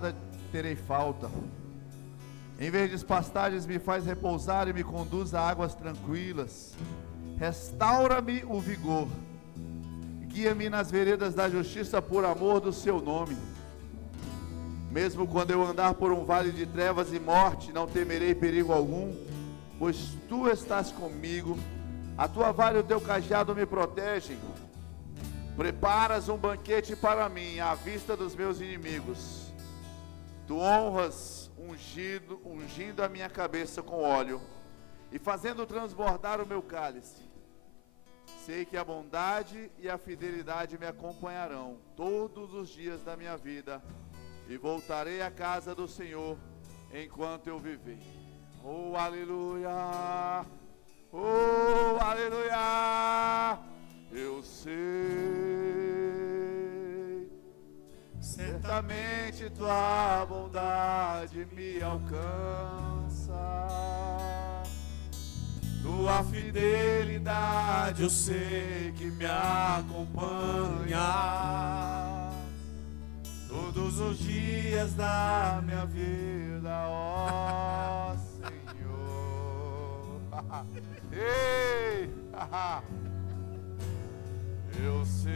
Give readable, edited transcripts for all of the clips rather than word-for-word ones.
nada terei falta. Em verdes pastagens me faz repousar e me conduz a águas tranquilas. Restaura-me o vigor. Guia-me nas veredas da justiça por amor do seu nome. Mesmo quando eu andar por um vale de trevas e morte, não temerei perigo algum, pois tu estás comigo. A tua vara e o teu cajado me protegem. Preparas um banquete para mim à vista dos meus inimigos. Tu honras ungindo a minha cabeça com óleo e fazendo transbordar o meu cálice. Sei que a bondade e a fidelidade me acompanharão todos os dias da minha vida, e voltarei à casa do Senhor enquanto eu viver. Oh, aleluia! Oh, aleluia! Eu sei, certamente tua bondade me alcança. Tua fidelidade eu sei que me acompanha todos os dias da minha vida, ó Senhor. Ei, eu sei,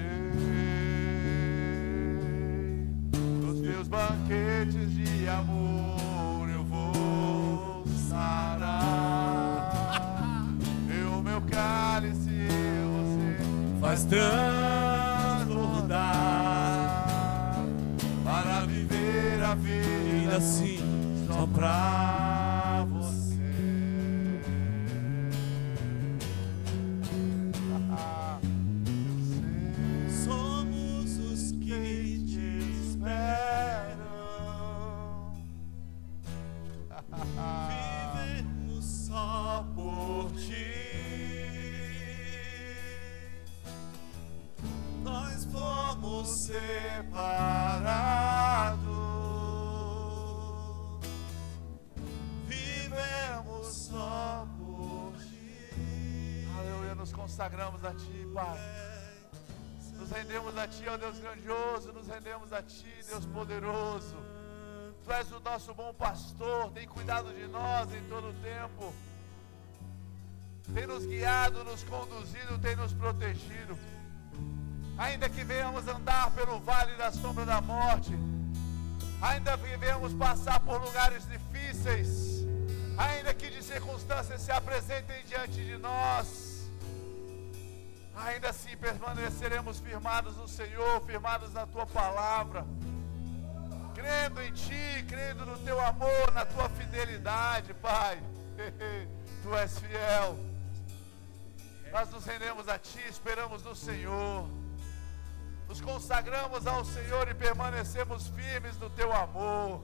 nos teus banquetes de amor eu vou sarar. O meu cálice você faz transbordar, para viver a vida assim, só pra você. Somos os que te esperam, vivemos só por ti. Nós fomos separados, vivemos só por ti. Aleluia, nos consagramos a ti, Pai. Nos rendemos a ti, ó Deus grandioso, nos rendemos a ti, Deus poderoso. Tu és o nosso bom pastor, tem cuidado de nós em todo o tempo. Tem nos guiado, nos conduzido, tem nos protegido. Ainda que venhamos andar pelo vale da sombra da morte, ainda que venhamos passar por lugares difíceis, ainda que de circunstâncias se apresentem diante de nós, ainda assim permaneceremos firmados no Senhor, firmados na tua palavra, crendo em ti, crendo no teu amor, na tua fidelidade, Pai. Tu és fiel. Nós nos rendemos a ti, esperamos no Senhor. Nos consagramos ao Senhor e permanecemos firmes no teu amor.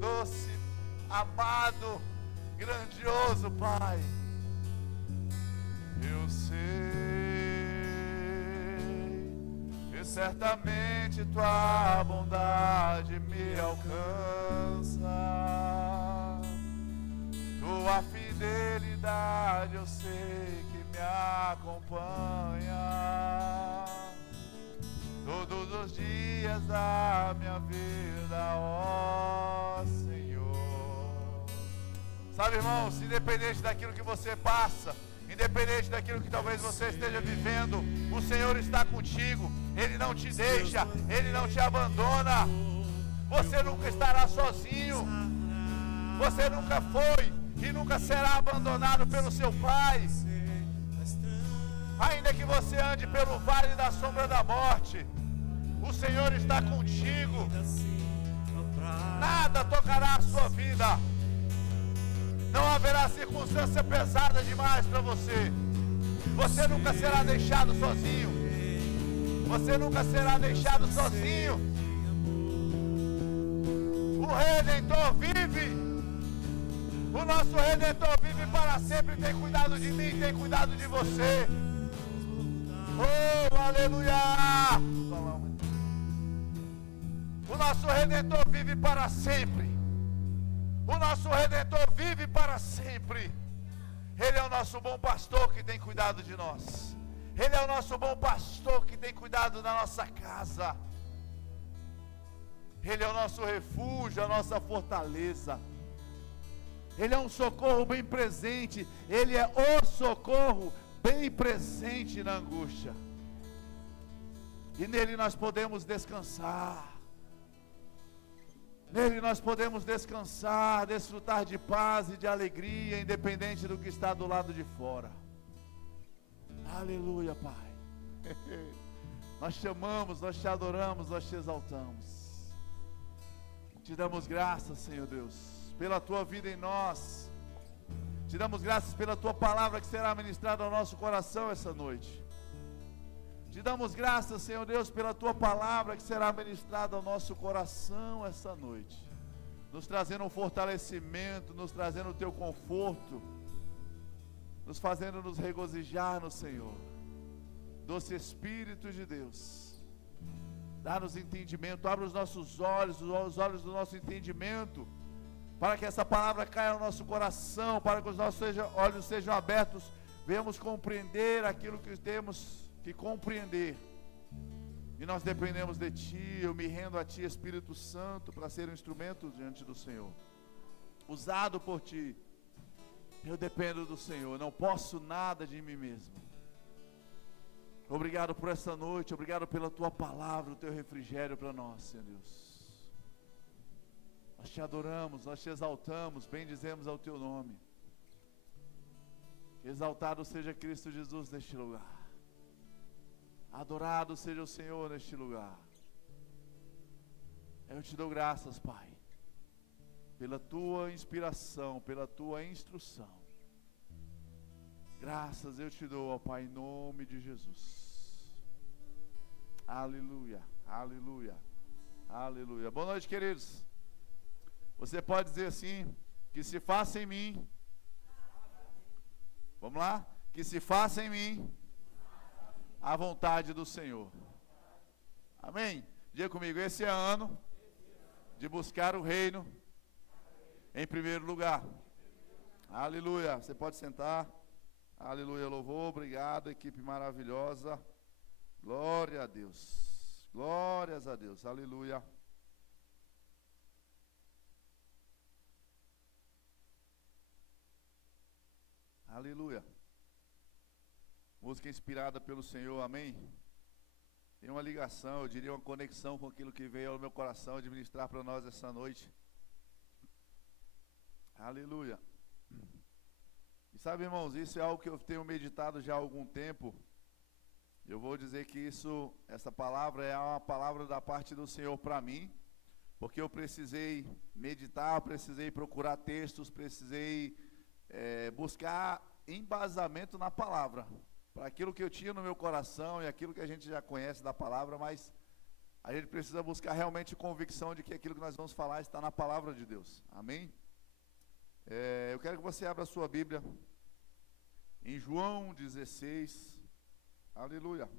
Doce, amado, grandioso Pai. Eu sei que certamente tua bondade me alcança. Tua fidelidade eu sei que me acompanha todos os dias da minha vida, ó Senhor. Sabe, irmãos, independente daquilo que você passa, independente daquilo que talvez você esteja vivendo, o Senhor está contigo. Ele não te deixa, Ele não te abandona. Você nunca estará sozinho. Você nunca foi e nunca será abandonado pelo seu Pai. Ainda que você ande pelo vale da sombra da morte, o Senhor está contigo. Nada tocará a sua vida. Não haverá circunstância pesada demais para você. Você nunca será deixado sozinho. Você nunca será deixado sozinho. O Redentor vive. O nosso Redentor vive para sempre. Tem cuidado de mim, tem cuidado de você. Oh, aleluia! O nosso Redentor vive para sempre. O nosso Redentor vive para sempre. Ele é o nosso bom pastor que tem cuidado de nós. Ele é o nosso bom pastor que tem cuidado da nossa casa. Ele é o nosso refúgio, a nossa fortaleza. Ele é um socorro bem presente. Ele é o socorro bem presente na angústia. E nele nós podemos descansar. Nele nós podemos descansar, desfrutar de paz e de alegria, independente do que está do lado de fora. Aleluia, Pai. Nós te amamos, nós te adoramos, nós te exaltamos. Te damos graças, Senhor Deus, pela tua vida em nós. Te damos graças pela tua palavra que será ministrada ao nosso coração essa noite. Te damos graças, Senhor Deus, pela tua palavra que será ministrada ao nosso coração essa noite, nos trazendo um fortalecimento, nos trazendo o teu conforto, nos fazendo nos regozijar no Senhor. Doce Espírito de Deus, dá-nos entendimento, abre os nossos olhos, os olhos do nosso entendimento, para que essa palavra caia no nosso coração, para que os nossos olhos sejam abertos, venhamos compreender aquilo que temos que compreender. E nós dependemos de Ti. Eu me rendo a Ti, Espírito Santo, para ser um instrumento diante do Senhor, usado por Ti. Eu dependo do Senhor, não posso nada de mim mesmo. Obrigado por essa noite, obrigado pela Tua palavra, o Teu refrigério para nós, Senhor Deus. Nós Te adoramos, nós Te exaltamos, bendizemos ao Teu nome. Exaltado seja Cristo Jesus neste lugar. Adorado seja o Senhor neste lugar. Eu te dou graças, Pai, pela Tua inspiração, pela Tua instrução. Graças eu te dou, ó Pai, em nome de Jesus. Aleluia, aleluia, aleluia. Boa noite, queridos. Você pode dizer assim: que se faça em mim. Vamos lá? Que se faça em mim a vontade do Senhor. Amém? Diga comigo: esse é ano de buscar o reino em primeiro lugar. Aleluia. Você pode sentar. Aleluia, louvor. Obrigado, equipe maravilhosa. Glória a Deus. Glórias a Deus. Aleluia. Aleluia. Música inspirada pelo Senhor, amém? Tem uma ligação, eu diria uma conexão com aquilo que veio ao meu coração de ministrar para nós essa noite. Aleluia. E sabe, irmãos, isso é algo que eu tenho meditado já há algum tempo. Eu vou dizer que essa palavra é uma palavra da parte do Senhor para mim, porque eu precisei meditar, precisei procurar textos, precisei buscar embasamento na palavra, para aquilo que eu tinha no meu coração e aquilo que a gente já conhece da palavra, mas a gente precisa buscar realmente convicção de que aquilo que nós vamos falar está na palavra de Deus, amém? Eu quero que você abra a sua Bíblia em João 16, aleluia.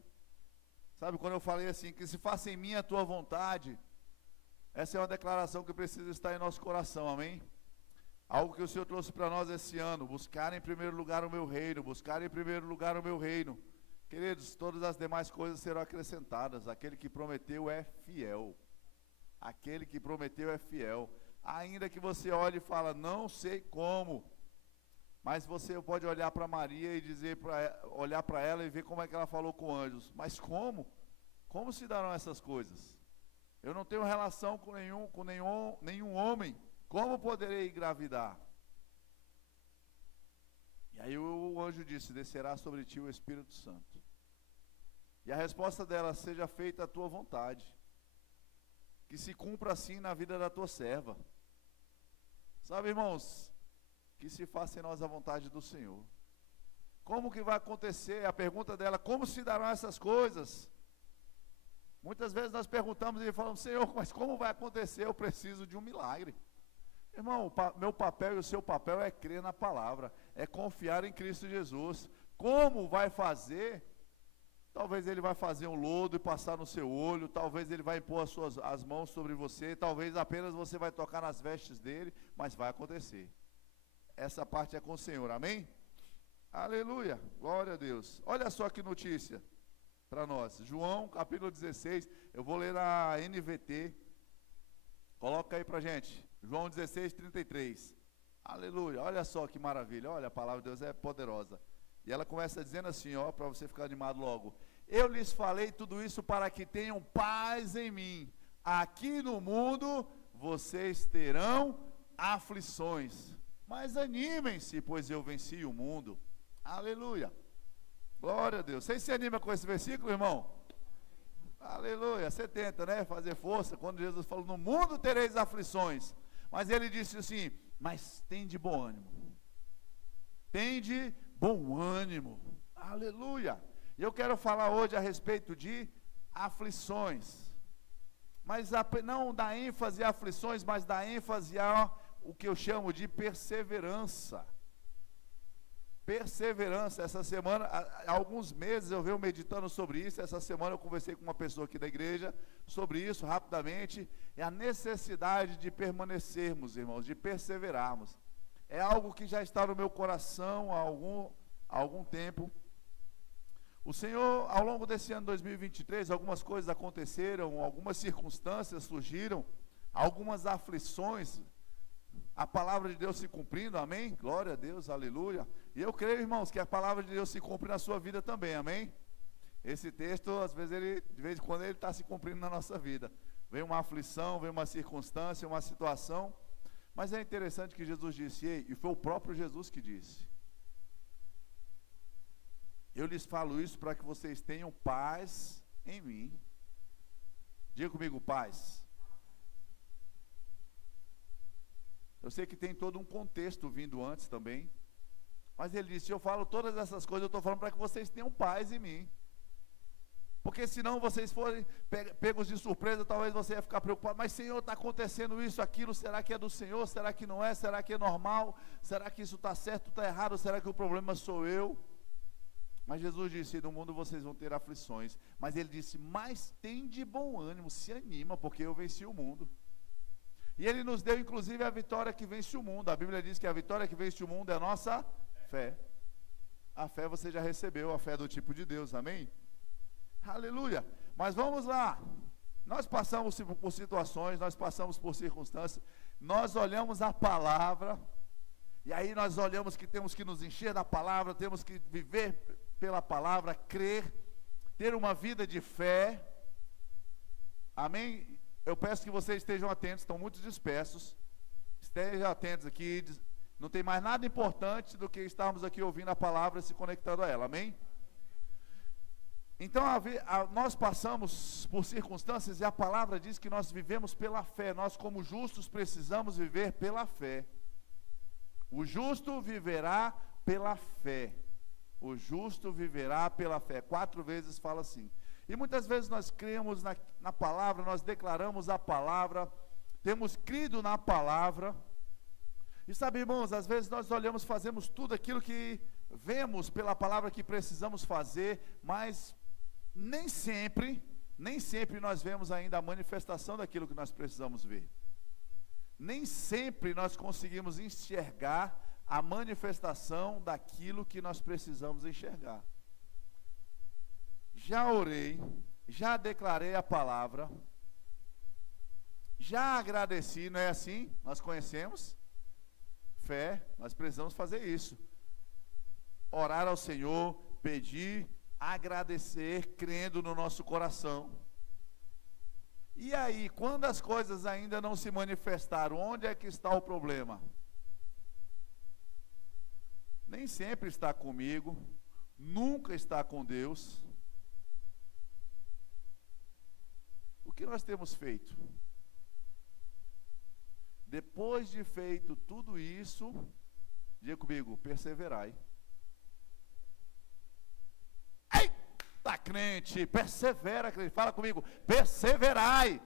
Sabe, quando eu falei assim, que se faça em mim a tua vontade, essa é uma declaração que precisa estar em nosso coração, amém? Algo que o Senhor trouxe para nós esse ano: buscar em primeiro lugar o meu reino, buscar em primeiro lugar o meu reino. Queridos, todas as demais coisas serão acrescentadas. Aquele que prometeu é fiel. Aquele que prometeu é fiel. Ainda que você olhe e fala: não sei como, mas você pode olhar para Maria e dizer, olhar para ela e ver como é que ela falou com anjos. Mas como? Como se darão essas coisas? Eu não tenho relação com nenhum homem. Como poderei engravidar? E aí o anjo disse: descerá sobre ti o Espírito Santo. E a resposta dela: seja feita a tua vontade. Que se cumpra assim na vida da tua serva. Sabe, irmãos, que se faça em nós a vontade do Senhor. Como que vai acontecer? A pergunta dela: como se darão essas coisas? Muitas vezes nós perguntamos e falamos: Senhor, mas como vai acontecer? Eu preciso de um milagre. Irmão, meu papel e o seu papel é crer na palavra, é confiar em Cristo Jesus. Como vai fazer? Talvez ele vai fazer um lodo e passar no seu olho, talvez ele vai impor as mãos sobre você, talvez apenas você vai tocar nas vestes dele, mas vai acontecer. Essa parte é com o Senhor, amém? Aleluia, glória a Deus. Olha só que notícia para nós. João capítulo 16, eu vou ler na NVT. Coloca aí pra gente. João 16, 33. Aleluia. Olha só que maravilha. Olha, a palavra de Deus é poderosa. E ela começa dizendo assim, ó, para você ficar animado logo. Eu lhes falei tudo isso para que tenham paz em mim. Aqui no mundo vocês terão aflições. Mas animem-se, pois eu venci o mundo. Aleluia. Glória a Deus. Vocês se animam com esse versículo, irmão? Aleluia. Você tenta, né? Fazer força. Quando Jesus falou, no mundo tereis aflições. Mas ele disse assim, mas tende bom ânimo. Tende bom ânimo. Aleluia. E eu quero falar hoje a respeito de aflições. Mas não da ênfase a aflições, mas da ênfase a o que eu chamo de perseverança. Perseverança. Essa semana, há alguns meses eu venho meditando sobre isso. Essa semana eu conversei com uma pessoa aqui da igreja sobre isso rapidamente. É a necessidade de permanecermos, irmãos, de perseverarmos. É algo que já está no meu coração há algum tempo. O Senhor, ao longo desse ano 2023, algumas coisas aconteceram, algumas circunstâncias surgiram, algumas aflições, a palavra de Deus se cumprindo, amém? Glória a Deus, aleluia. E eu creio, irmãos, que a palavra de Deus se cumpre na sua vida também, amém? Esse texto, às vezes, de vez em quando, ele está se cumprindo na nossa vida. Vem uma aflição, vem uma circunstância, uma situação, mas é interessante que Jesus disse, e foi o próprio Jesus que disse, eu lhes falo isso para que vocês tenham paz em mim. Diga comigo, paz. Eu sei que tem todo um contexto vindo antes também, mas ele disse, eu falo todas essas coisas, eu estou falando para que vocês tenham paz em mim. Porque senão vocês forem pegos de surpresa, talvez você ia ficar preocupado, mas Senhor, está acontecendo isso, aquilo, será que é do Senhor? Será que não é? Será que é normal? Será que isso está certo, está errado? Será que o problema sou eu? Mas Jesus disse, no mundo vocês vão ter aflições, mas ele disse, mas tem de bom ânimo, se anima, porque eu venci o mundo. E ele nos deu inclusive a vitória que vence o mundo. A Bíblia diz que a vitória que vence o mundo é a nossa fé. A fé você já recebeu, a fé do tipo de Deus, amém? Aleluia. Mas vamos lá, nós passamos por situações, nós passamos por circunstâncias, nós olhamos a palavra, e aí nós olhamos que temos que nos encher da palavra, temos que viver pela palavra, crer, ter uma vida de fé, amém? Eu peço que vocês estejam atentos, estão muito dispersos, estejam atentos aqui, não tem mais nada importante do que estarmos aqui ouvindo a palavra e se conectando a ela, amém? Então nós passamos por circunstâncias e a palavra diz que nós vivemos pela fé, nós como justos precisamos viver pela fé. O justo viverá pela fé. O justo viverá pela fé. 4 vezes fala assim. E muitas vezes nós cremos na palavra, nós declaramos a palavra, temos crido na palavra. E sabe, irmãos, às vezes nós olhamos, fazemos tudo aquilo que vemos pela palavra que precisamos fazer, mas nem sempre nós vemos ainda a manifestação daquilo que nós precisamos ver. Nem sempre nós conseguimos enxergar a manifestação daquilo que nós precisamos enxergar. Já orei, já declarei a palavra, já agradeci, não é assim? Nós conhecemos fé, nós precisamos fazer isso. Orar ao Senhor, pedir, agradecer, crendo no nosso coração. E aí, quando as coisas ainda não se manifestaram, onde é que está o problema? Nem sempre está comigo, nunca está com Deus. O que nós temos feito? Depois de feito tudo isso, diga comigo, perseverai. Eita, crente, persevera, crente, fala comigo, perseverai.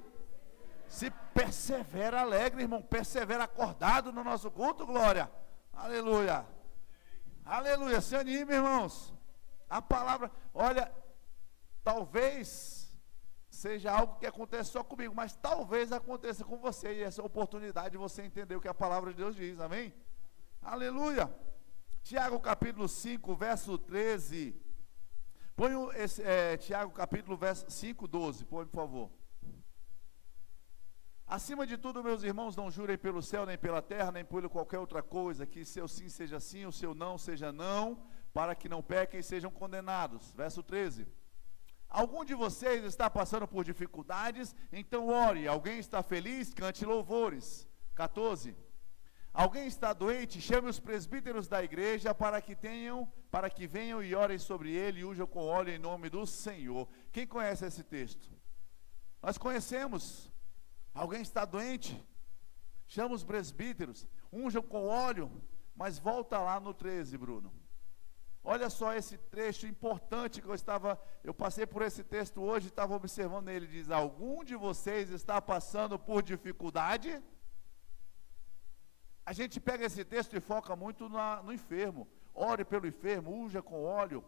Se persevera alegre, irmão, persevera acordado no nosso culto, glória. Aleluia. Aleluia, se anime, irmãos. A palavra, olha, talvez seja algo que acontece só comigo, mas talvez aconteça com você, e essa é a oportunidade de você entender o que a palavra de Deus diz, amém? Aleluia. Tiago capítulo 5, verso 13, põe Tiago capítulo 5, 12, põe por favor. Acima de tudo, meus irmãos, não jurem pelo céu, nem pela terra, nem por qualquer outra coisa, que seu sim seja sim, o seu não seja não, para que não pequem e sejam condenados. Verso 13. Algum de vocês está passando por dificuldades, então ore. Alguém está feliz, cante louvores. 14. Alguém está doente, chame os presbíteros da igreja para que venham e orem sobre ele e unjam com óleo em nome do Senhor. Quem conhece esse texto? Nós conhecemos. Alguém está doente, chama os presbíteros, unjam com óleo, mas volta lá no 13, Bruno. Olha só esse trecho importante que eu passei por esse texto hoje e estava observando ele. Diz: algum de vocês está passando por dificuldade? A gente pega esse texto e foca muito no enfermo. Ore pelo enfermo, unja com óleo.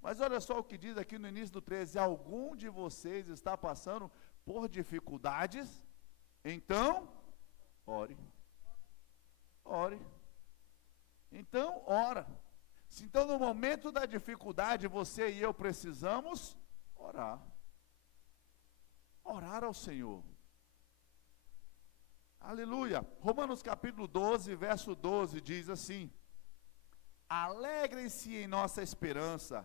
Mas olha só o que diz aqui no início do 13: algum de vocês está passando por dificuldades? Então, ore. Ore. Então, ora. Então, no momento da dificuldade, você e eu precisamos orar. Orar ao Senhor. Aleluia. Romanos capítulo 12, verso 12, diz assim: alegrem-se em nossa esperança,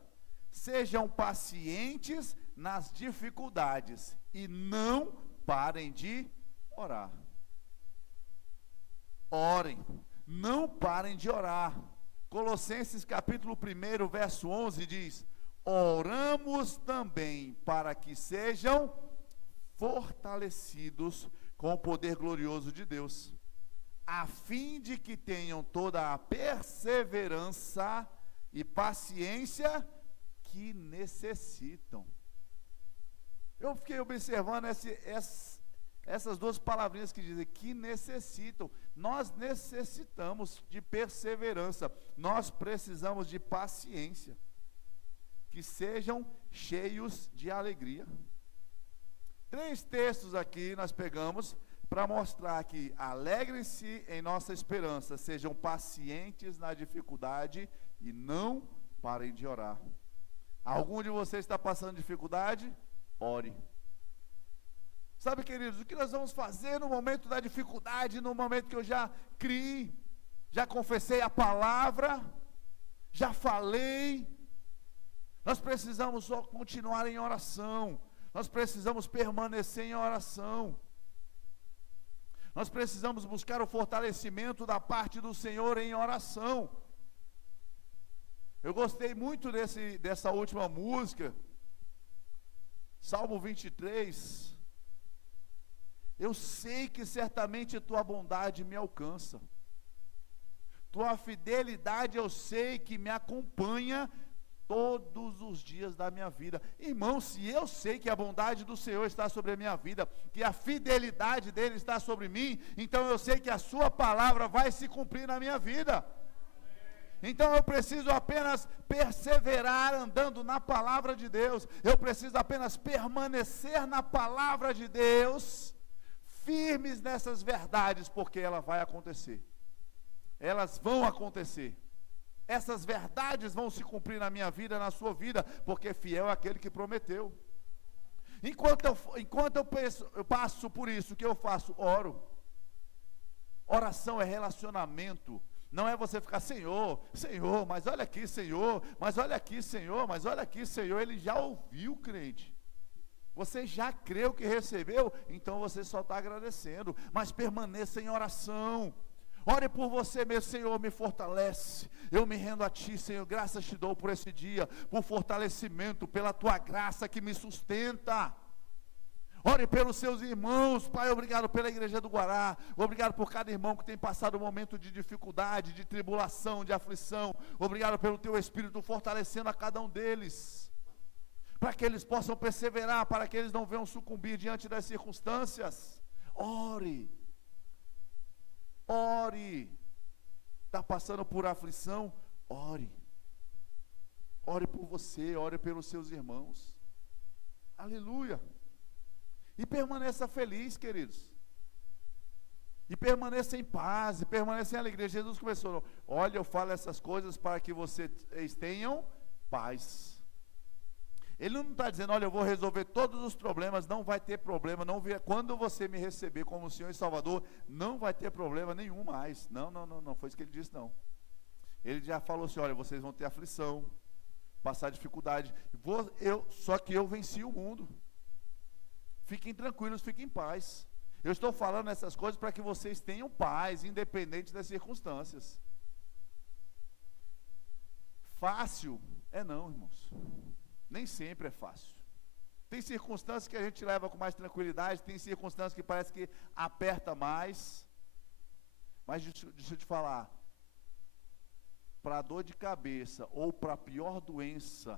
sejam pacientes nas dificuldades e não parem de orar. Orem, não parem de orar. Colossenses capítulo 1, verso 11 diz: oramos também para que sejam fortalecidos com o poder glorioso de Deus, a fim de que tenham toda a perseverança e paciência que necessitam. Eu fiquei observando essas duas palavrinhas que dizem que necessitam. Nós necessitamos de perseverança, nós precisamos de paciência, que sejam cheios de alegria. 3 textos aqui nós pegamos para mostrar que alegrem-se em nossa esperança, sejam pacientes na dificuldade e não parem de orar. Algum de vocês está passando dificuldade? Ore. Sabe, queridos, o que nós vamos fazer no momento da dificuldade, no momento que eu já criei, já confessei a palavra, já falei? Nós precisamos só continuar em oração. Nós precisamos permanecer em oração. Nós precisamos buscar o fortalecimento da parte do Senhor em oração. Eu gostei muito dessa última música, Salmo 23. Eu sei que certamente tua bondade me alcança. Tua fidelidade eu sei que me acompanha todos os dias da minha vida. Irmão, se eu sei que a bondade do Senhor está sobre a minha vida, que a fidelidade dele está sobre mim, então eu sei que a sua palavra vai se cumprir na minha vida. Então eu preciso apenas perseverar andando na palavra de Deus. Eu preciso apenas permanecer na palavra de Deus, firmes nessas verdades, porque ela vai acontecer. Elas vão acontecer. Essas verdades vão se cumprir na minha vida, na sua vida, porque fiel é aquele que prometeu. Enquanto eu passo por isso, o que eu faço? Oro. Oração é relacionamento. Não é você ficar, Senhor, Senhor, mas olha aqui, Senhor, mas olha aqui, Senhor, mas olha aqui, Senhor. Ele já ouviu, crente. Você já creu que recebeu, então você só está agradecendo. Mas permaneça em oração. Ore por você mesmo, Senhor, me fortalece. Eu me rendo a Ti, Senhor, graças te dou por esse dia, por fortalecimento, pela Tua graça que me sustenta. Ore pelos seus irmãos, Pai, obrigado pela Igreja do Guará, obrigado por cada irmão que tem passado um momento de dificuldade, de tribulação, de aflição. Obrigado pelo Teu Espírito fortalecendo a cada um deles, para que eles possam perseverar, para que eles não venham sucumbir diante das circunstâncias. Ore. Ore. Está passando por aflição? Ore. Ore por você, ore pelos seus irmãos. Aleluia. E permaneça feliz, queridos. E permaneça em paz, e permaneça em alegria. Jesus começou, olha, eu falo essas coisas para que vocês tenham paz. Ele não está dizendo, olha, eu vou resolver todos os problemas, não vai ter problema, quando você me receber como Senhor e Salvador, não vai ter problema nenhum mais. Não foi isso que ele disse, não. Ele já falou assim, olha, vocês vão ter aflição, passar dificuldade, só que eu venci o mundo. Fiquem tranquilos, fiquem em paz. Eu estou falando essas coisas para que vocês tenham paz, independente das circunstâncias. Fácil é não, irmãos. Nem sempre é fácil. Tem circunstâncias que a gente leva com mais tranquilidade, tem circunstâncias que parece que aperta mais. Mas deixa eu te falar, para dor de cabeça ou para pior doença,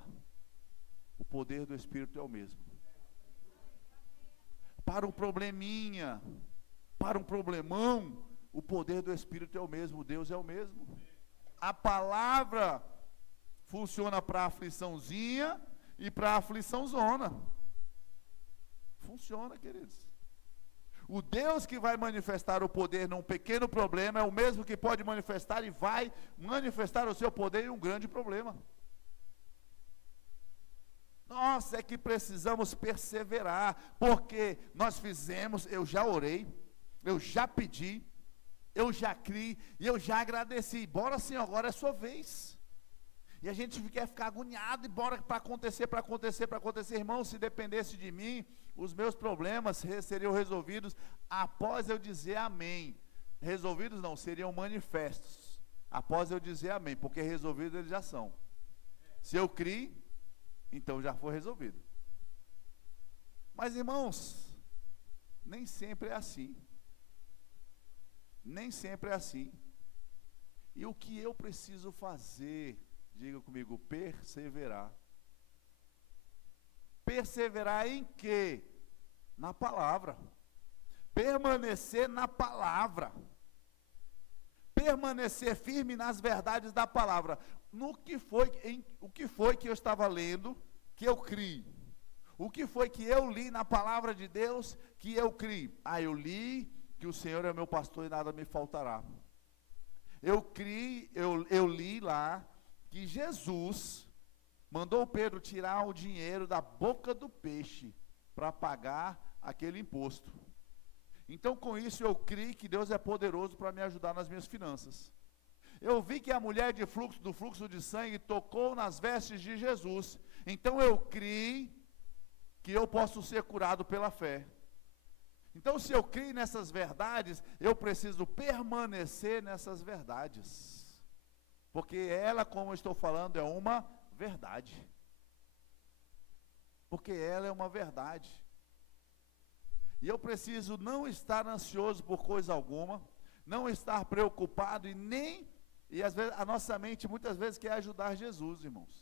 o poder do Espírito é o mesmo. Para um probleminha, para um problemão, o poder do Espírito é o mesmo, Deus é o mesmo. A palavra funciona para a afliçãozinha e para a afliçãozona. Funciona, queridos. O Deus que vai manifestar o poder num pequeno problema é o mesmo que pode manifestar e vai manifestar o seu poder em um grande problema. Nossa, é que precisamos perseverar, porque nós fizemos, eu já orei, eu já pedi, eu já criei e eu já agradeci. Bora, Senhor, agora é a sua vez. E a gente quer ficar agoniado e bora para acontecer. Irmão, se dependesse de mim, os meus problemas seriam resolvidos após eu dizer amém. Resolvidos não, seriam manifestos após eu dizer amém, porque resolvidos eles já são. Se eu criei, então já foi resolvido. Mas, irmãos, nem sempre é assim. Nem sempre é assim. E o que eu preciso fazer? Diga comigo, perseverar. Perseverar em quê? Na palavra. Permanecer na palavra. Permanecer firme nas verdades da palavra. O que foi que eu estava lendo, que eu criei? O que foi que eu li na palavra de Deus, que eu criei? Eu li que o Senhor é meu pastor e nada me faltará. Eu li lá que Jesus mandou Pedro tirar o dinheiro da boca do peixe para pagar aquele imposto. Então, com isso, eu criei que Deus é poderoso para me ajudar nas minhas finanças. Eu vi que a mulher do fluxo de sangue tocou nas vestes de Jesus. Então, eu criei que eu posso ser curado pela fé. Então, se eu criei nessas verdades, eu preciso permanecer nessas verdades. Porque ela, como eu estou falando, é uma verdade. Porque ela é uma verdade. E eu preciso não estar ansioso por coisa alguma, não estar preocupado e às vezes a nossa mente muitas vezes quer ajudar Jesus, irmãos.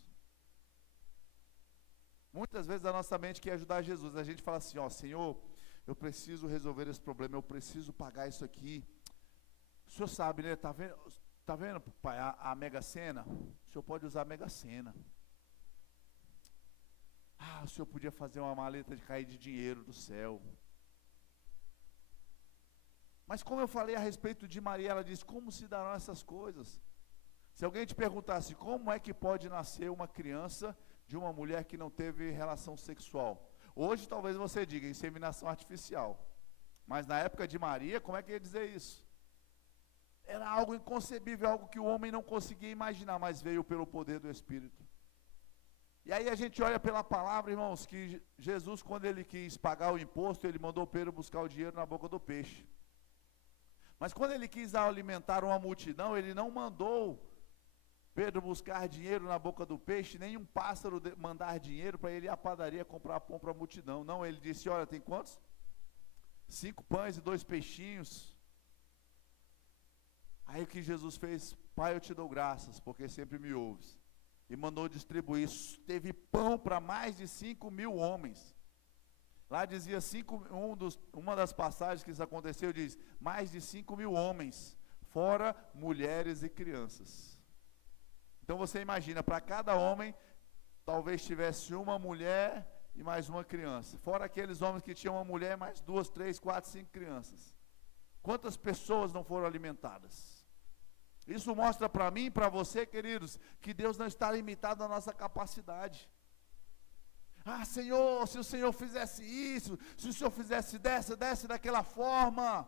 Muitas vezes a nossa mente quer ajudar Jesus. A gente fala assim, Senhor, eu preciso resolver esse problema, eu preciso pagar isso aqui. O senhor sabe, né? Está vendo, pai, a Mega Sena? O senhor pode usar a Mega Sena. O senhor podia fazer uma maleta de cair de dinheiro do céu. Mas como eu falei a respeito de Maria, ela diz, como se darão essas coisas? Se alguém te perguntasse, como é que pode nascer uma criança de uma mulher que não teve relação sexual? Hoje talvez você diga, inseminação artificial. Mas na época de Maria, como é que ia dizer isso? Era algo inconcebível, algo que o homem não conseguia imaginar, mas veio pelo poder do Espírito. E aí a gente olha pela palavra, irmãos, que Jesus, quando ele quis pagar o imposto, ele mandou Pedro buscar o dinheiro na boca do peixe. Mas quando ele quis alimentar uma multidão, ele não mandou Pedro buscar dinheiro na boca do peixe, nem um pássaro mandar dinheiro para ele ir à padaria comprar pão para a multidão. Não, ele disse, olha, tem quantos? 5 pães e 2 peixinhos. Aí o que Jesus fez? Pai, eu te dou graças, porque sempre me ouves. E mandou distribuir. Teve pão para mais de 5.000 homens. Lá dizia, uma das passagens que isso aconteceu, diz, mais de 5.000 homens, fora mulheres e crianças. Então você imagina, para cada homem, talvez tivesse uma mulher e mais uma criança. Fora aqueles homens que tinham uma mulher, mais 2, 3, 4, 5 crianças. Quantas pessoas não foram alimentadas? Isso mostra para mim e para você, queridos, que Deus não está limitado à nossa capacidade. Ah, Senhor, se o Senhor fizesse isso, se o Senhor fizesse desse daquela forma,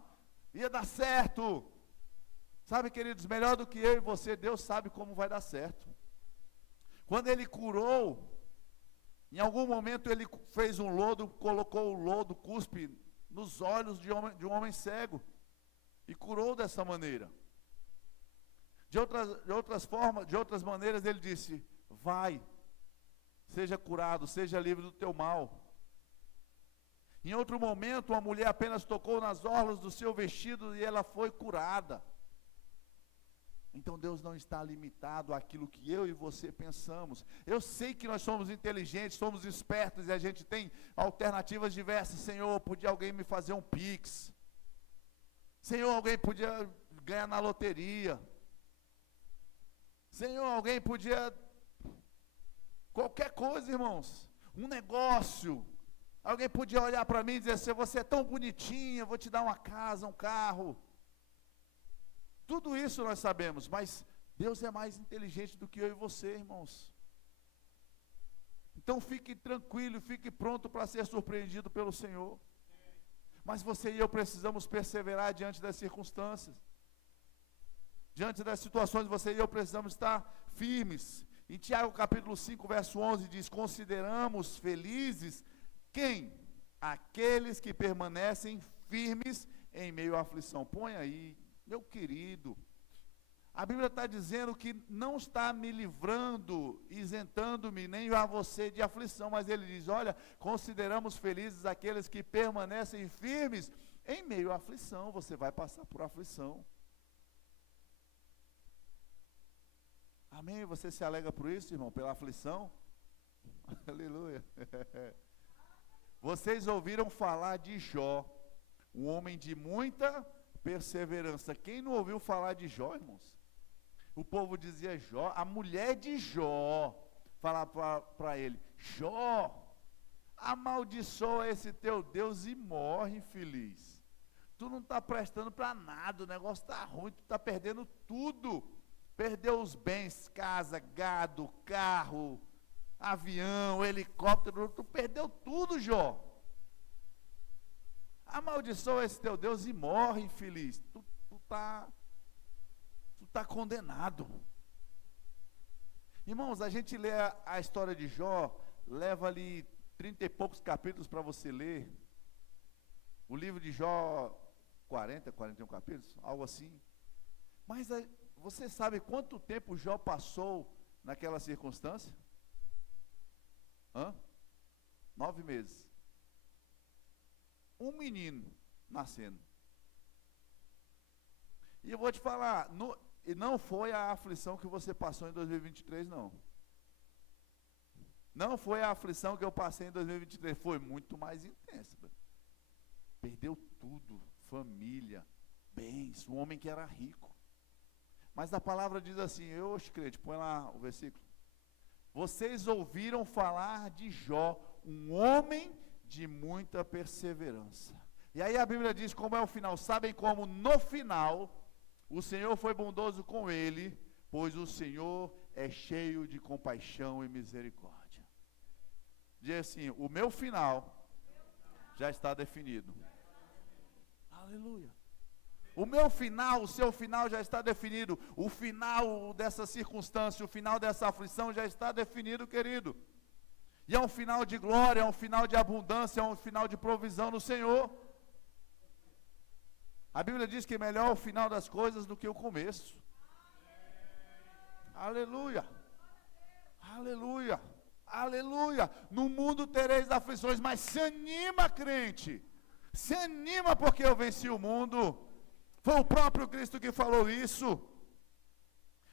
ia dar certo. Sabe, queridos, melhor do que eu e você, Deus sabe como vai dar certo. Quando Ele curou, em algum momento Ele fez um lodo, colocou o lodo, cuspe, nos olhos de um homem cego, e curou dessa maneira. De outras maneiras, Ele disse: vai, seja curado, seja livre do teu mal. Em outro momento, uma mulher apenas tocou nas orlas do seu vestido e ela foi curada. Então Deus não está limitado àquilo que eu e você pensamos. Eu sei que nós somos inteligentes, somos espertos e a gente tem alternativas diversas. Senhor, podia alguém me fazer um Pix? Senhor, alguém podia ganhar na loteria? Senhor, alguém podia... Qualquer coisa, irmãos. Um negócio. Alguém podia olhar para mim e dizer assim: você é tão bonitinha, vou te dar uma casa, um carro. Tudo isso nós sabemos, mas Deus é mais inteligente do que eu e você, irmãos. Então fique tranquilo, fique pronto para ser surpreendido pelo Senhor. Mas você e eu precisamos perseverar diante das circunstâncias. Diante das situações, você e eu precisamos estar firmes. Em Tiago capítulo 5, verso 11 diz: consideramos felizes quem? Aqueles que permanecem firmes em meio à aflição. Põe aí, meu querido. A Bíblia está dizendo que não está me livrando, isentando-me, nem a você de aflição, mas ele diz: olha, consideramos felizes aqueles que permanecem firmes em meio à aflição. Você vai passar por aflição. Amém? Você se alegra por isso, irmão? Pela aflição? Aleluia. Vocês ouviram falar de Jó, um homem de muita perseverança. Quem não ouviu falar de Jó, irmãos? O povo dizia Jó, a mulher de Jó falava para ele: Jó, amaldiçoa esse teu Deus e morre, infeliz. Tu não está prestando para nada, o negócio está ruim, tu está perdendo tudo. Perdeu os bens, casa, gado, carro, avião, helicóptero, tu perdeu tudo, Jó. Amaldiçoa esse teu Deus e morre, infeliz. Tu tá condenado. Irmãos, a gente lê a história de Jó, leva ali 30 e poucos capítulos para você ler. O livro de Jó, 41 capítulos, algo assim. Mas você sabe quanto tempo Jó passou naquela circunstância? 9 meses. Um menino nascendo. E eu vou te falar, não foi a aflição que você passou em 2023, não. Não foi a aflição que eu passei em 2023, foi muito mais intensa. Perdeu tudo, família, bens, um homem que era rico. Mas a palavra diz assim, crente, põe lá o versículo. Vocês ouviram falar de Jó, um homem de muita perseverança. E aí a Bíblia diz como é o final. Sabem como no final o Senhor foi bondoso com ele, pois o Senhor é cheio de compaixão e misericórdia. Diz assim: o meu final já está definido. Aleluia. O meu final, o seu final já está definido. O final dessa circunstância, o final dessa aflição já está definido, querido. E é um final de glória, é um final de abundância, é um final de provisão no Senhor. A Bíblia diz que é melhor o final das coisas do que o começo. Aleluia. Aleluia. Aleluia. No mundo tereis aflições, mas se anima, crente. Se anima porque eu venci o mundo. Foi o próprio Cristo que falou isso.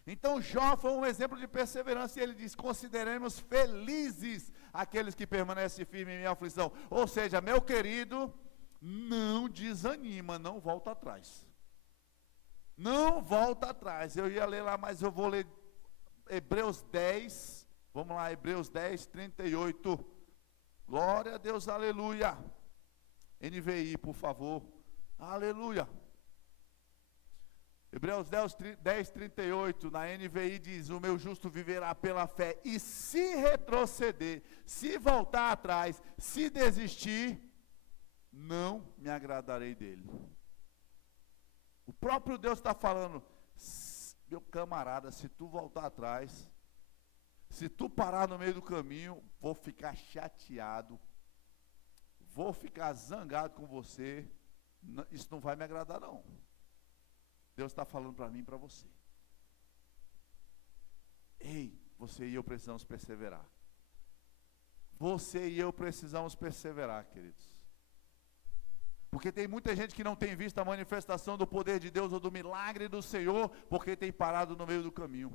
Então Jó foi um exemplo de perseverança, e ele diz: consideremos felizes aqueles que permanecem firmes em minha aflição. Ou seja, meu querido, não desanima, não volta atrás. Não volta atrás. Eu ia ler lá, mas eu vou ler Hebreus 10. Vamos lá, Hebreus 10, 38. Glória a Deus, aleluia. NVI, por favor. Aleluia. Hebreus 10, 38, na NVI diz: o meu justo viverá pela fé, e se retroceder, se voltar atrás, se desistir, não me agradarei dele. O próprio Deus está falando: meu camarada, se tu voltar atrás, se tu parar no meio do caminho, vou ficar chateado, vou ficar zangado com você, isso não vai me agradar não. Deus está falando para mim e para você. Ei, você e eu precisamos perseverar. Você e eu precisamos perseverar, queridos. Porque tem muita gente que não tem visto a manifestação do poder de Deus ou do milagre do Senhor, porque tem parado no meio do caminho.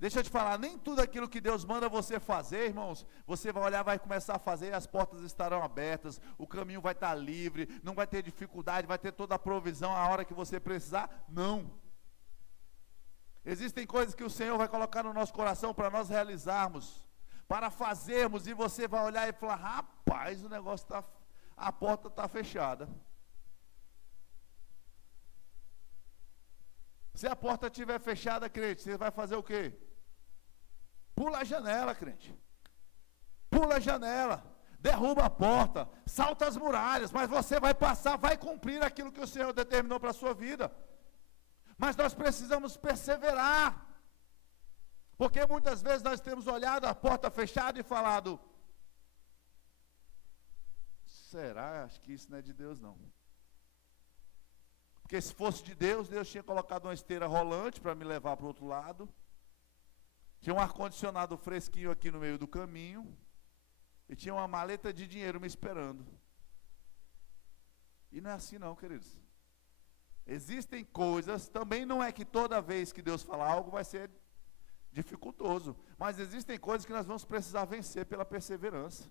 Deixa eu te falar, nem tudo aquilo que Deus manda você fazer, irmãos, você vai olhar, vai começar a fazer, as portas estarão abertas, o caminho vai estar livre, não vai ter dificuldade, vai ter toda a provisão a hora que você precisar. Não. Existem coisas que o Senhor vai colocar no nosso coração para nós realizarmos, para fazermos, e você vai olhar e falar: rapaz, o negócio está, a porta está fechada. Se a porta estiver fechada, crente, você vai fazer o quê? Pula a janela, crente. Pula a janela, derruba a porta, salta as muralhas, mas você vai passar, vai cumprir aquilo que o Senhor determinou para a sua vida. Mas nós precisamos perseverar, porque muitas vezes nós temos olhado a porta fechada e falado: será? Acho que isso não é de Deus não. Porque se fosse de Deus, Deus tinha colocado uma esteira rolante para me levar para o outro lado. Tinha um ar-condicionado fresquinho aqui no meio do caminho. E tinha uma maleta de dinheiro me esperando. E não é assim não, queridos. Existem coisas, também não é que toda vez que Deus falar algo vai ser dificultoso. Mas existem coisas que nós vamos precisar vencer pela perseverança,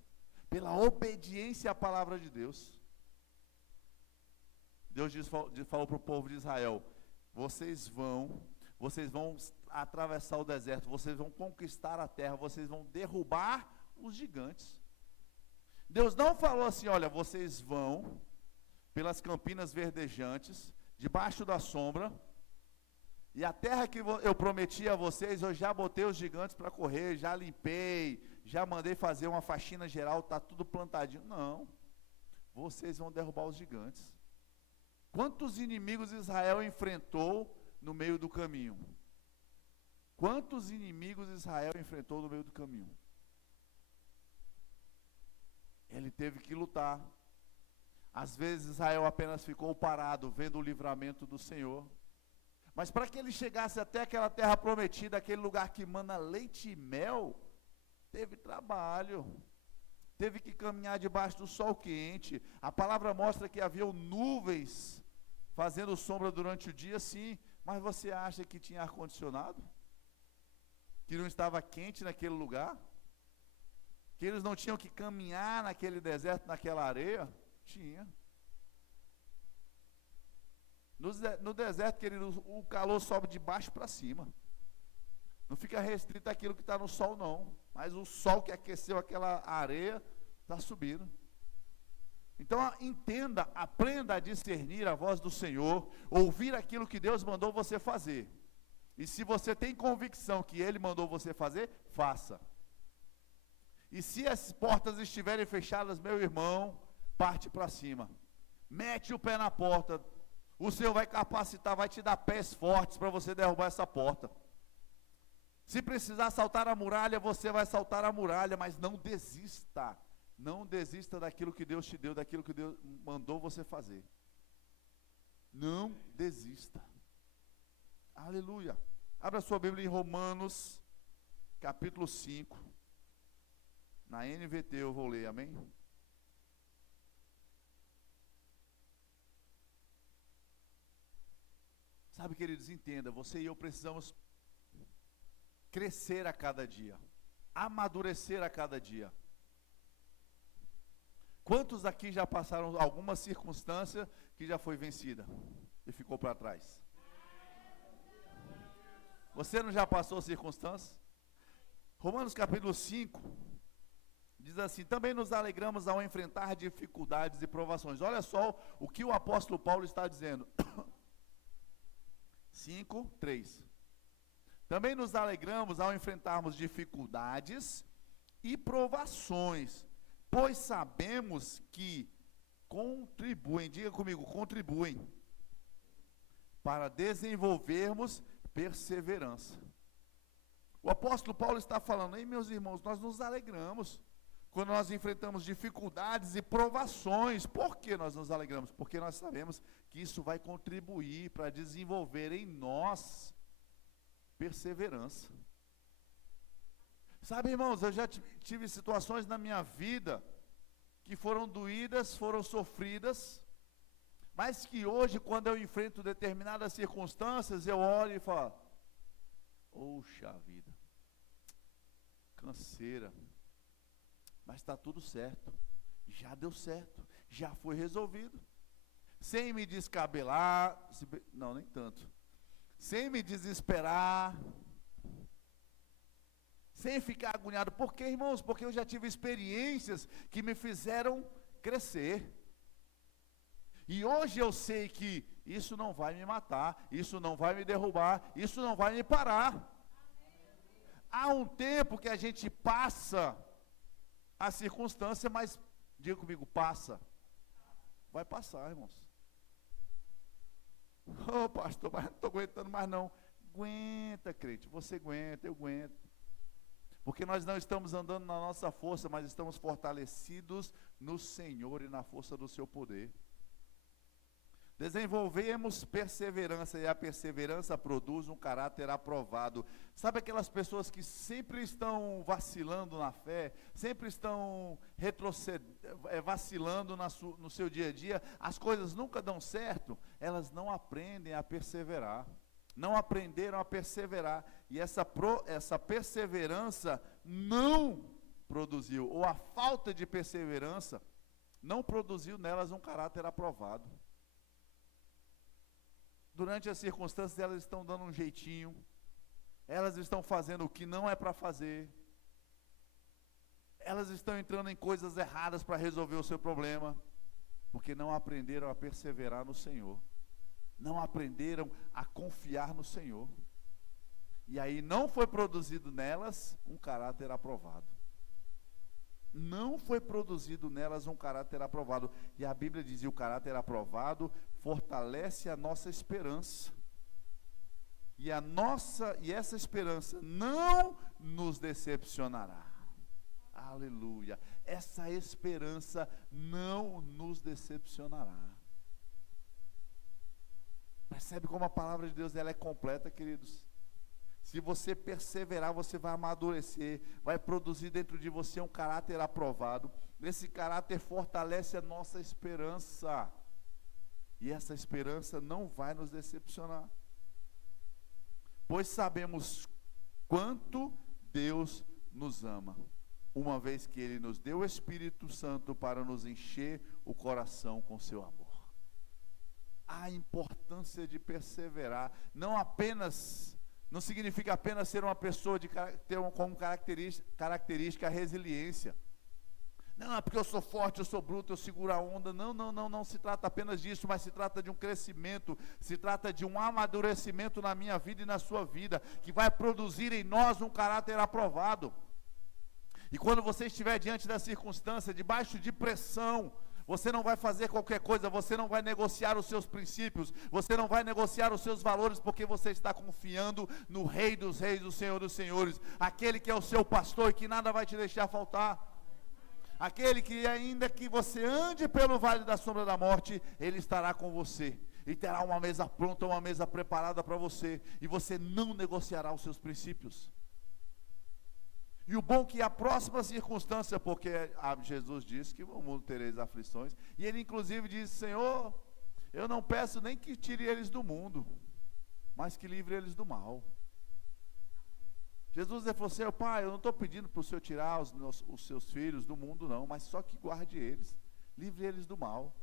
pela obediência à palavra de Deus. Deus falou para o povo de Israel: vocês vão atravessar o deserto, vocês vão conquistar a terra, vocês vão derrubar os gigantes. Deus não falou assim: olha, vocês vão pelas campinas verdejantes, debaixo da sombra, e a terra que eu prometi a vocês, eu já botei os gigantes para correr, já limpei, já mandei fazer uma faxina geral, está tudo plantadinho. Não, vocês vão derrubar os gigantes. Quantos inimigos Israel enfrentou no meio do caminho? Quantos inimigos Israel enfrentou no meio do caminho? Ele teve que lutar. Às vezes Israel apenas ficou parado, vendo o livramento do Senhor. Mas para que ele chegasse até aquela terra prometida, aquele lugar que mana leite e mel, teve trabalho. Teve que caminhar debaixo do sol quente. A palavra mostra que havia nuvens fazendo sombra durante o dia, sim. Mas você acha que tinha ar-condicionado? Que não estava quente naquele lugar? Que eles não tinham que caminhar naquele deserto, naquela areia? Tinha. No deserto, querido, o calor sobe de baixo para cima. Não fica restrito àquilo que está no sol, não. Mas o sol que aqueceu aquela areia está subindo. Então entenda, aprenda a discernir a voz do Senhor, ouvir aquilo que Deus mandou você fazer. E se você tem convicção que Ele mandou você fazer, faça. E se as portas estiverem fechadas, meu irmão, parte para cima. Mete o pé na porta. O Senhor vai capacitar, vai te dar pés fortes para você derrubar essa porta. Se precisar saltar a muralha, você vai saltar a muralha, mas não desista. Não desista daquilo que Deus te deu, daquilo que Deus mandou você fazer. Não desista. Aleluia. Abra sua Bíblia em Romanos, capítulo 5. Na NVT eu vou ler, amém? Sabe, queridos, entenda, você e eu precisamos crescer a cada dia, amadurecer a cada dia. Quantos aqui já passaram alguma circunstância que já foi vencida e ficou para trás? Você não já passou circunstância? Romanos capítulo 5 diz assim: também nos alegramos ao enfrentar dificuldades e provações. Olha só o que o apóstolo Paulo está dizendo. 5:3. Também nos alegramos ao enfrentarmos dificuldades e provações, pois sabemos que contribuem, diga comigo, contribuem, para desenvolvermos perseverança. O apóstolo Paulo está falando, ei meus irmãos, nós nos alegramos quando nós enfrentamos dificuldades e provações. Por que nós nos alegramos? Porque nós sabemos que isso vai contribuir para desenvolver em nós perseverança. Sabe, irmãos, eu já tive situações na minha vida que foram doídas, foram sofridas, mas que hoje, quando eu enfrento determinadas circunstâncias, eu olho e falo, poxa vida, canseira, mas está tudo certo, já deu certo, já foi resolvido, sem me descabelar, não, nem tanto, sem me desesperar, sem ficar agoniado. Por quê, irmãos? Porque eu já tive experiências que me fizeram crescer, e hoje eu sei que isso não vai me matar, isso não vai me derrubar, isso não vai me parar. Há um tempo que a gente passa a circunstância, mas, diga comigo, passa. Vai passar, irmãos. Ô pastor, mas não estou aguentando mais não. Aguenta, crente, você aguenta, eu aguento. Porque nós não estamos andando na nossa força, mas estamos fortalecidos no Senhor e na força do seu poder. Desenvolvemos perseverança, e a perseverança produz um caráter aprovado. Sabe aquelas pessoas que sempre estão vacilando na fé, sempre estão vacilando no seu dia a dia, as coisas nunca dão certo, elas não aprendem a perseverar, não aprenderam a perseverar, e essa perseverança não produziu, ou a falta de perseverança não produziu nelas um caráter aprovado. Durante as circunstâncias, elas estão dando um jeitinho, elas estão fazendo o que não é para fazer, elas estão entrando em coisas erradas para resolver o seu problema, porque não aprenderam a perseverar no Senhor, não aprenderam a confiar no Senhor, e aí não foi produzido nelas um caráter aprovado. Não foi produzido nelas um caráter aprovado. E a Bíblia dizia: o caráter aprovado fortalece a nossa esperança. E essa esperança não nos decepcionará. Aleluia. Essa esperança não nos decepcionará. Percebe como a palavra de Deus ela é completa, queridos? Se você perseverar, você vai amadurecer, vai produzir dentro de você um caráter aprovado. Esse caráter fortalece a nossa esperança. E essa esperança não vai nos decepcionar. Pois sabemos quanto Deus nos ama, uma vez que Ele nos deu o Espírito Santo para nos encher o coração com seu amor. A importância de perseverar, não significa apenas ser uma pessoa ter como característica a resiliência. Não, é porque eu sou forte, eu sou bruto, eu seguro a onda. Não se trata apenas disso, mas se trata de um crescimento, se trata de um amadurecimento na minha vida e na sua vida, que vai produzir em nós um caráter aprovado. E quando você estiver diante da circunstância, debaixo de pressão, você não vai fazer qualquer coisa, você não vai negociar os seus princípios, você não vai negociar os seus valores, porque você está confiando no Rei dos Reis, do Senhor dos Senhores, aquele que é o seu pastor e que nada vai te deixar faltar. Aquele que ainda que você ande pelo vale da sombra da morte, Ele estará com você, e terá uma mesa pronta, uma mesa preparada para você, e você não negociará os seus princípios. E o bom que a próxima circunstância, porque Jesus disse que no mundo tereis aflições, e Ele inclusive disse: Senhor, eu não peço nem que tire eles do mundo, mas que livre eles do mal. Jesus falou assim: Pai, eu não estou pedindo para o Senhor tirar os seus filhos do mundo não, mas só que guarde eles, livre eles do mal.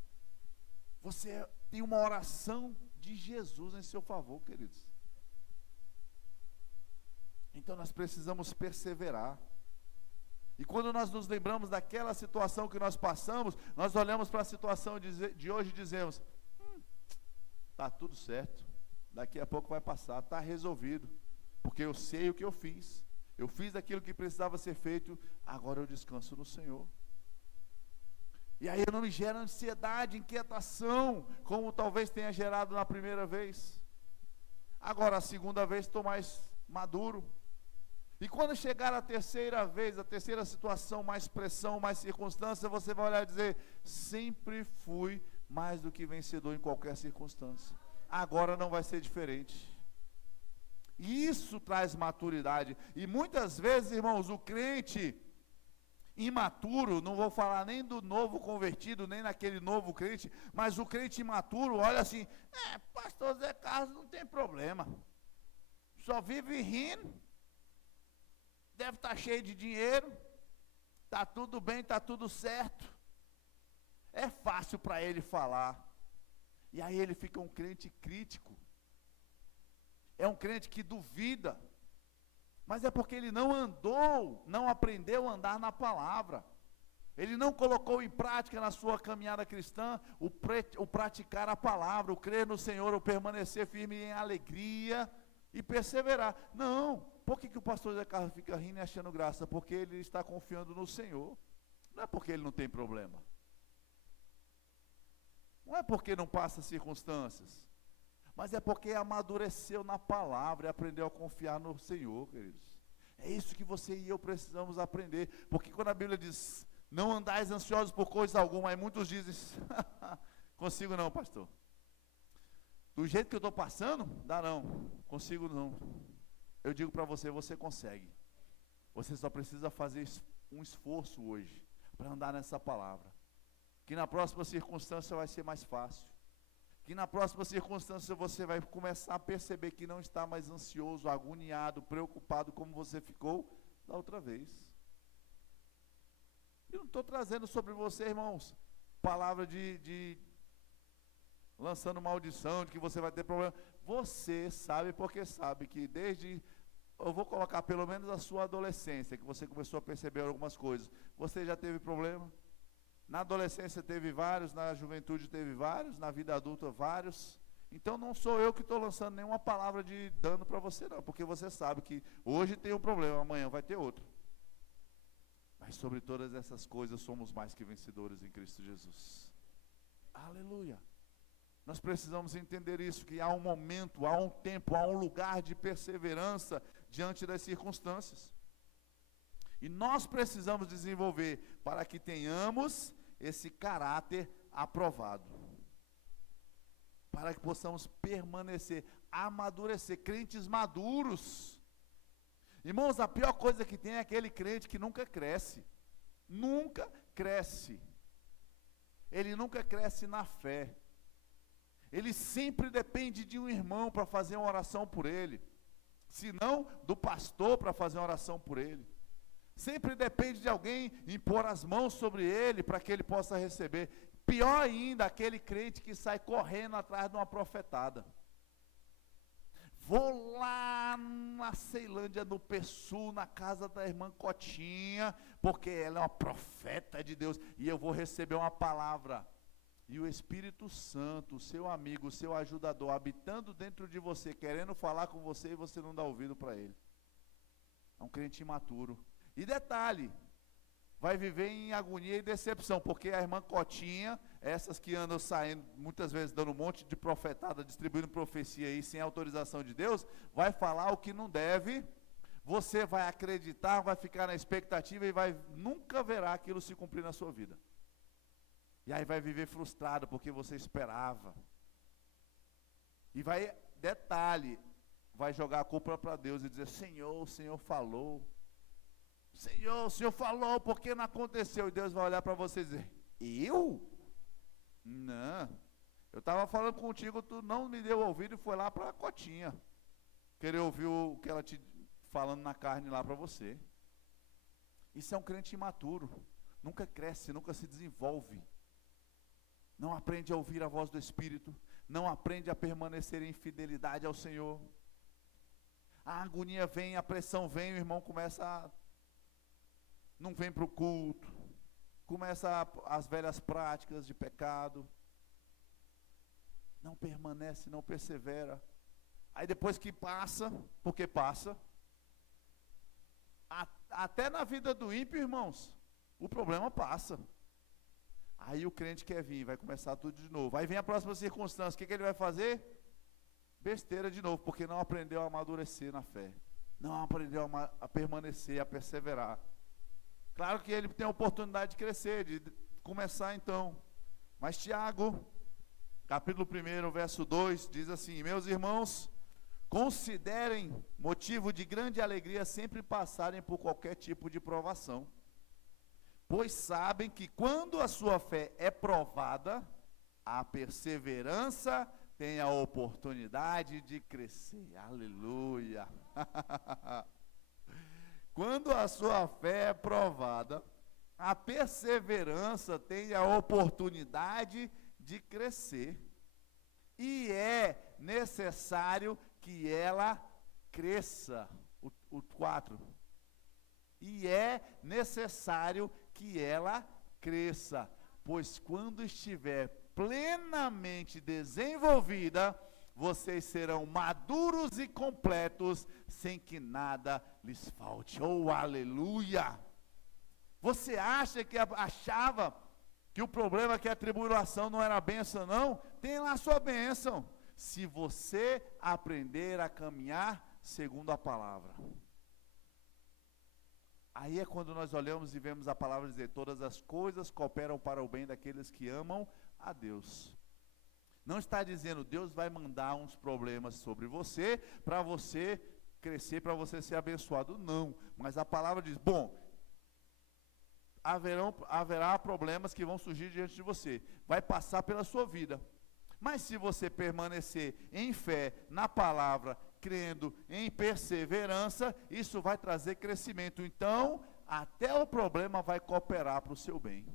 Você tem uma oração de Jesus em seu favor, queridos. Então nós precisamos perseverar. E quando nós nos lembramos daquela situação que nós passamos, nós olhamos para a situação de hoje e dizemos: está tudo certo, daqui a pouco vai passar, está resolvido, porque eu sei o que eu fiz aquilo que precisava ser feito, agora eu descanso no Senhor. E aí não me gera ansiedade, inquietação, como talvez tenha gerado na primeira vez. Agora a segunda vez estou mais maduro. E quando chegar a terceira vez, a terceira situação, mais pressão, mais circunstância, você vai olhar e dizer: sempre fui mais do que vencedor em qualquer circunstância. Agora não vai ser diferente. E isso traz maturidade. E muitas vezes, irmãos, o crente imaturo, não vou falar nem do novo convertido, nem naquele novo crente, mas o crente imaturo olha assim: pastor Zé Carlos não tem problema, só vive rindo, deve estar cheio de dinheiro, está tudo bem, está tudo certo, é fácil para ele falar. E aí ele fica um crente crítico, é um crente que duvida, mas é porque ele não andou, não aprendeu a andar na palavra, ele não colocou em prática na sua caminhada cristã o praticar a palavra, o crer no Senhor, o permanecer firme em alegria e perseverar. Não, por que o pastor Zé Carlos fica rindo e achando graça? Porque ele está confiando no Senhor, não é porque ele não tem problema, não é porque não passa circunstâncias, mas é porque amadureceu na palavra e aprendeu a confiar no Senhor, queridos. É isso que você e eu precisamos aprender, porque quando a Bíblia diz: não andais ansiosos por coisa alguma, aí muitos dizem: consigo não, pastor, do jeito que eu estou passando, dá não, consigo não. Eu digo para você, você consegue, você só precisa fazer um esforço hoje, para andar nessa palavra, que na próxima circunstância vai ser mais fácil, que na próxima circunstância você vai começar a perceber que não está mais ansioso, agoniado, preocupado como você ficou da outra vez. Eu não estou trazendo sobre você, irmãos, palavra de lançando maldição, de que você vai ter problema. Você sabe, porque sabe que desde, eu vou colocar pelo menos a sua adolescência, que você começou a perceber algumas coisas, você já teve problema? Na adolescência teve vários, na juventude teve vários, na vida adulta vários. Então não sou eu que estou lançando nenhuma palavra de dano para você não, porque você sabe que hoje tem um problema, amanhã vai ter outro. Mas sobre todas essas coisas somos mais que vencedores em Cristo Jesus. Aleluia. Nós precisamos entender isso, que há um momento, há um tempo, há um lugar de perseverança diante das circunstâncias. E nós precisamos desenvolver para que tenhamos esse caráter aprovado, para que possamos permanecer, amadurecer, crentes maduros. Irmãos, a pior coisa que tem é aquele crente que nunca cresce, ele nunca cresce na fé, ele sempre depende de um irmão para fazer uma oração por ele, se não do pastor para fazer uma oração por ele. Sempre depende de alguém impor as mãos sobre ele para que ele possa receber. Pior ainda, aquele crente que sai correndo atrás de uma profetada. Vou lá na Ceilândia do Pessul, na casa da irmã Cotinha, porque ela é uma profeta de Deus, e eu vou receber uma palavra. E o Espírito Santo, seu amigo, seu ajudador, habitando dentro de você, querendo falar com você, e você não dá ouvido para ele. É um crente imaturo. E detalhe, vai viver em agonia e decepção, porque a irmã Cotinha, essas que andam saindo, muitas vezes dando um monte de profetada, distribuindo profecia aí, sem autorização de Deus, vai falar o que não deve, você vai acreditar, vai ficar na expectativa e nunca verá aquilo se cumprir na sua vida. E aí vai viver frustrado, porque você esperava. E detalhe, vai jogar a culpa para Deus e dizer: Senhor, o Senhor falou. Senhor, o Senhor falou, por que não aconteceu? E Deus vai olhar para você e dizer: eu? Não, eu estava falando contigo, tu não me deu ouvido e foi lá para a Cotinha, querer ouvir o que ela te falando na carne lá para você. Isso é um crente imaturo, nunca cresce, nunca se desenvolve, não aprende a ouvir a voz do Espírito, não aprende a permanecer em fidelidade ao Senhor. A agonia vem, a pressão vem, o irmão começa não vem para o culto, começa as velhas práticas de pecado, não permanece, não persevera, Aí depois que passa, porque passa, até na vida do ímpio, irmãos, o problema passa. Aí o crente quer vir, vai começar tudo de novo. Aí vem a próxima circunstância, o que ele vai fazer? Besteira de novo, porque não aprendeu a amadurecer na fé. Não aprendeu a permanecer, a perseverar. Claro que ele tem a oportunidade de crescer, de começar então. Mas Tiago, capítulo 1, verso 2, diz assim: meus irmãos, considerem motivo de grande alegria sempre passarem por qualquer tipo de provação, pois sabem que quando a sua fé é provada, a perseverança tem a oportunidade de crescer. Aleluia! Quando a sua fé é provada, a perseverança tem a oportunidade de crescer. E é necessário que ela cresça. O 4. E é necessário que ela cresça, pois quando estiver plenamente desenvolvida, vocês serão maduros e completos, sem que nada lhes falte. Oh, aleluia! Você achava que o problema, que a tribulação não era bênção, não? Tem lá a sua bênção, se você aprender a caminhar segundo a palavra. Aí é quando nós olhamos e vemos a palavra dizer: todas as coisas cooperam para o bem daqueles que amam a Deus. Não está dizendo Deus vai mandar uns problemas sobre você, para você crescer, para você ser abençoado. Não, mas a palavra diz: bom, haverá problemas que vão surgir diante de você, vai passar pela sua vida, mas se você permanecer em fé, na palavra, crendo em perseverança, isso vai trazer crescimento. Então, até o problema vai cooperar para o seu bem.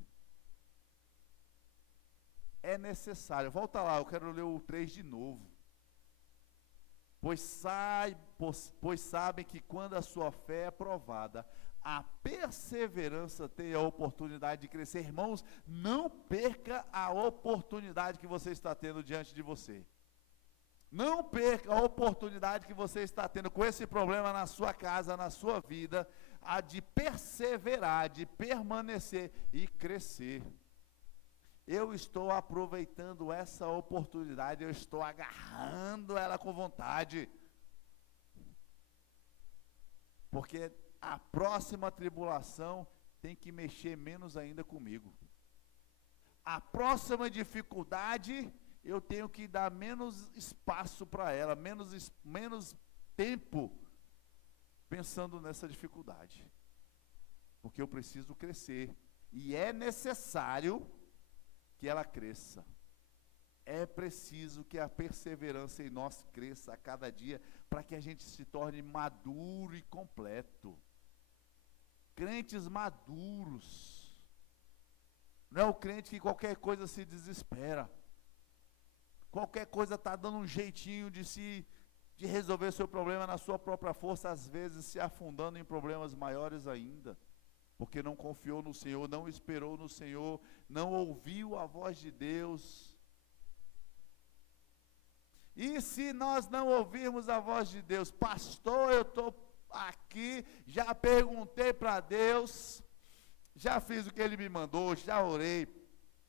É necessário, volta lá, eu quero ler o 3 de novo. Pois sabem que quando a sua fé é provada, a perseverança tem a oportunidade de crescer. Irmãos, não perca a oportunidade que você está tendo diante de você. Não perca a oportunidade que você está tendo com esse problema na sua casa, na sua vida, a de perseverar, de permanecer e crescer. Eu estou aproveitando essa oportunidade, eu estou agarrando ela com vontade. Porque a próxima tribulação tem que mexer menos ainda comigo. A próxima dificuldade, eu tenho que dar menos espaço para ela, menos tempo pensando nessa dificuldade. Porque eu preciso crescer. E é necessário que ela cresça. É preciso que a perseverança em nós cresça a cada dia, para que a gente se torne maduro e completo. Crentes maduros. Não é o crente que qualquer coisa se desespera. Qualquer coisa está dando um jeitinho de resolver o seu problema na sua própria força, às vezes se afundando em problemas maiores ainda. Porque não confiou no Senhor, não esperou no Senhor, não ouviu a voz de Deus. E se nós não ouvirmos a voz de Deus, pastor, eu estou aqui, já perguntei para Deus, já fiz o que Ele me mandou, já orei,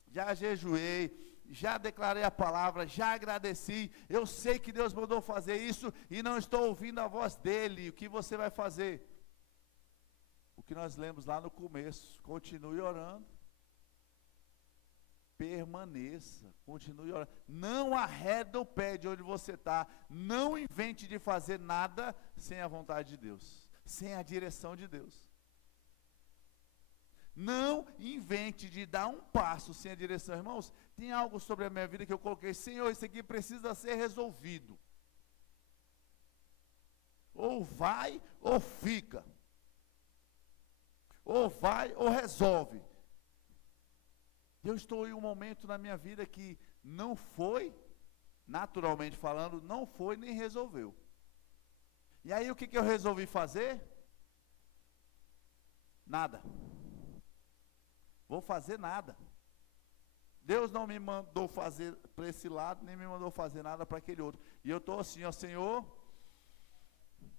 já jejuei, já declarei a palavra, já agradeci, eu sei que Deus mandou fazer isso e não estou ouvindo a voz dEle. O que você vai fazer? O que nós lemos lá no começo: continue orando, permaneça, continue orando, não arreda o pé de onde você está, não invente de fazer nada sem a vontade de Deus, sem a direção de Deus. Não invente de dar um passo sem a direção. Irmãos, tem algo sobre a minha vida que eu coloquei: Senhor, isso aqui precisa ser resolvido, ou vai ou fica, ou vai ou resolve. Eu estou em um momento na minha vida que não foi, naturalmente falando, não foi nem resolveu. E aí o que eu resolvi fazer? Nada. Vou fazer nada. Deus não me mandou fazer para esse lado, nem me mandou fazer nada para aquele outro. E eu estou assim, ó, Senhor,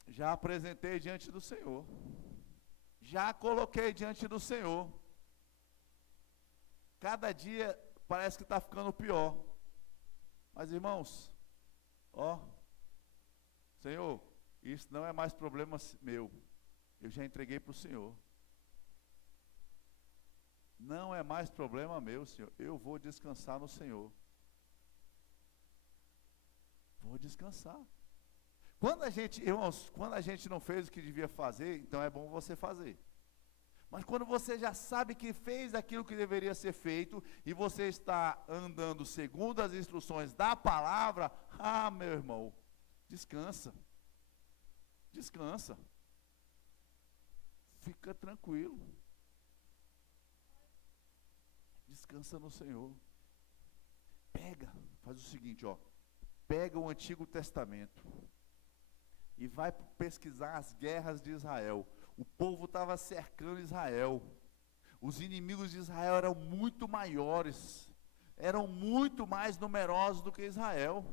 já apresentei diante do Senhor. Já coloquei diante do Senhor. Cada dia parece que está ficando pior. Mas, irmãos, ó, Senhor, isso não é mais problema meu. Eu já entreguei para o Senhor. Não é mais problema meu, Senhor. Eu vou descansar no Senhor. Vou descansar. Irmãos, quando a gente não fez o que devia fazer, então é bom você fazer. Mas quando você já sabe que fez aquilo que deveria ser feito, e você está andando segundo as instruções da palavra, meu irmão, descansa. Descansa. Fica tranquilo. Descansa no Senhor. Faz o seguinte, ó. Pega o Antigo Testamento e vai pesquisar as guerras de Israel. O povo estava cercando Israel. Os inimigos de Israel eram muito maiores, eram muito mais numerosos do que Israel.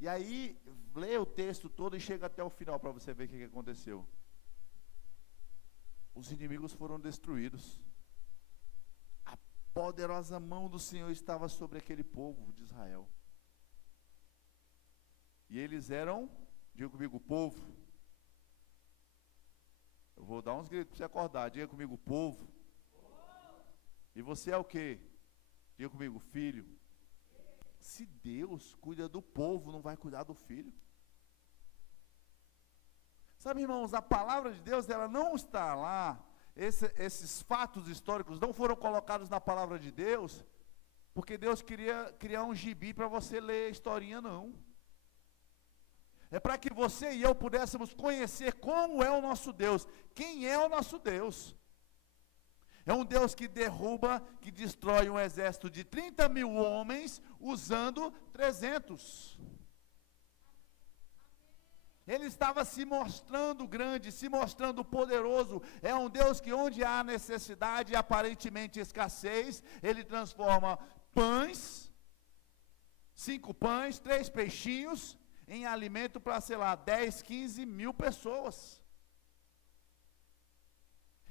E aí, lê o texto todo e chega até o final para você ver o que aconteceu. Os inimigos foram destruídos. A poderosa mão do Senhor estava sobre aquele povo de Israel. E eles eram, diga comigo, povo. Eu vou dar uns gritos para você acordar. Diga comigo, povo. E você é o quê? Diga comigo, filho. Se Deus cuida do povo, não vai cuidar do filho? Sabe, irmãos, a palavra de Deus, ela não está lá. Esses fatos históricos não foram colocados na palavra de Deus, porque Deus queria criar um gibi para você ler a historinha, não. É para que você e eu pudéssemos conhecer como é o nosso Deus. Quem é o nosso Deus? É um Deus que derruba, que destrói um exército de 30 mil homens, usando 300. Ele estava se mostrando grande, se mostrando poderoso. É um Deus que onde há necessidade e aparentemente escassez, Ele transforma pães, 5 pães, 3 peixinhos, em alimento para, 10, 15 mil pessoas.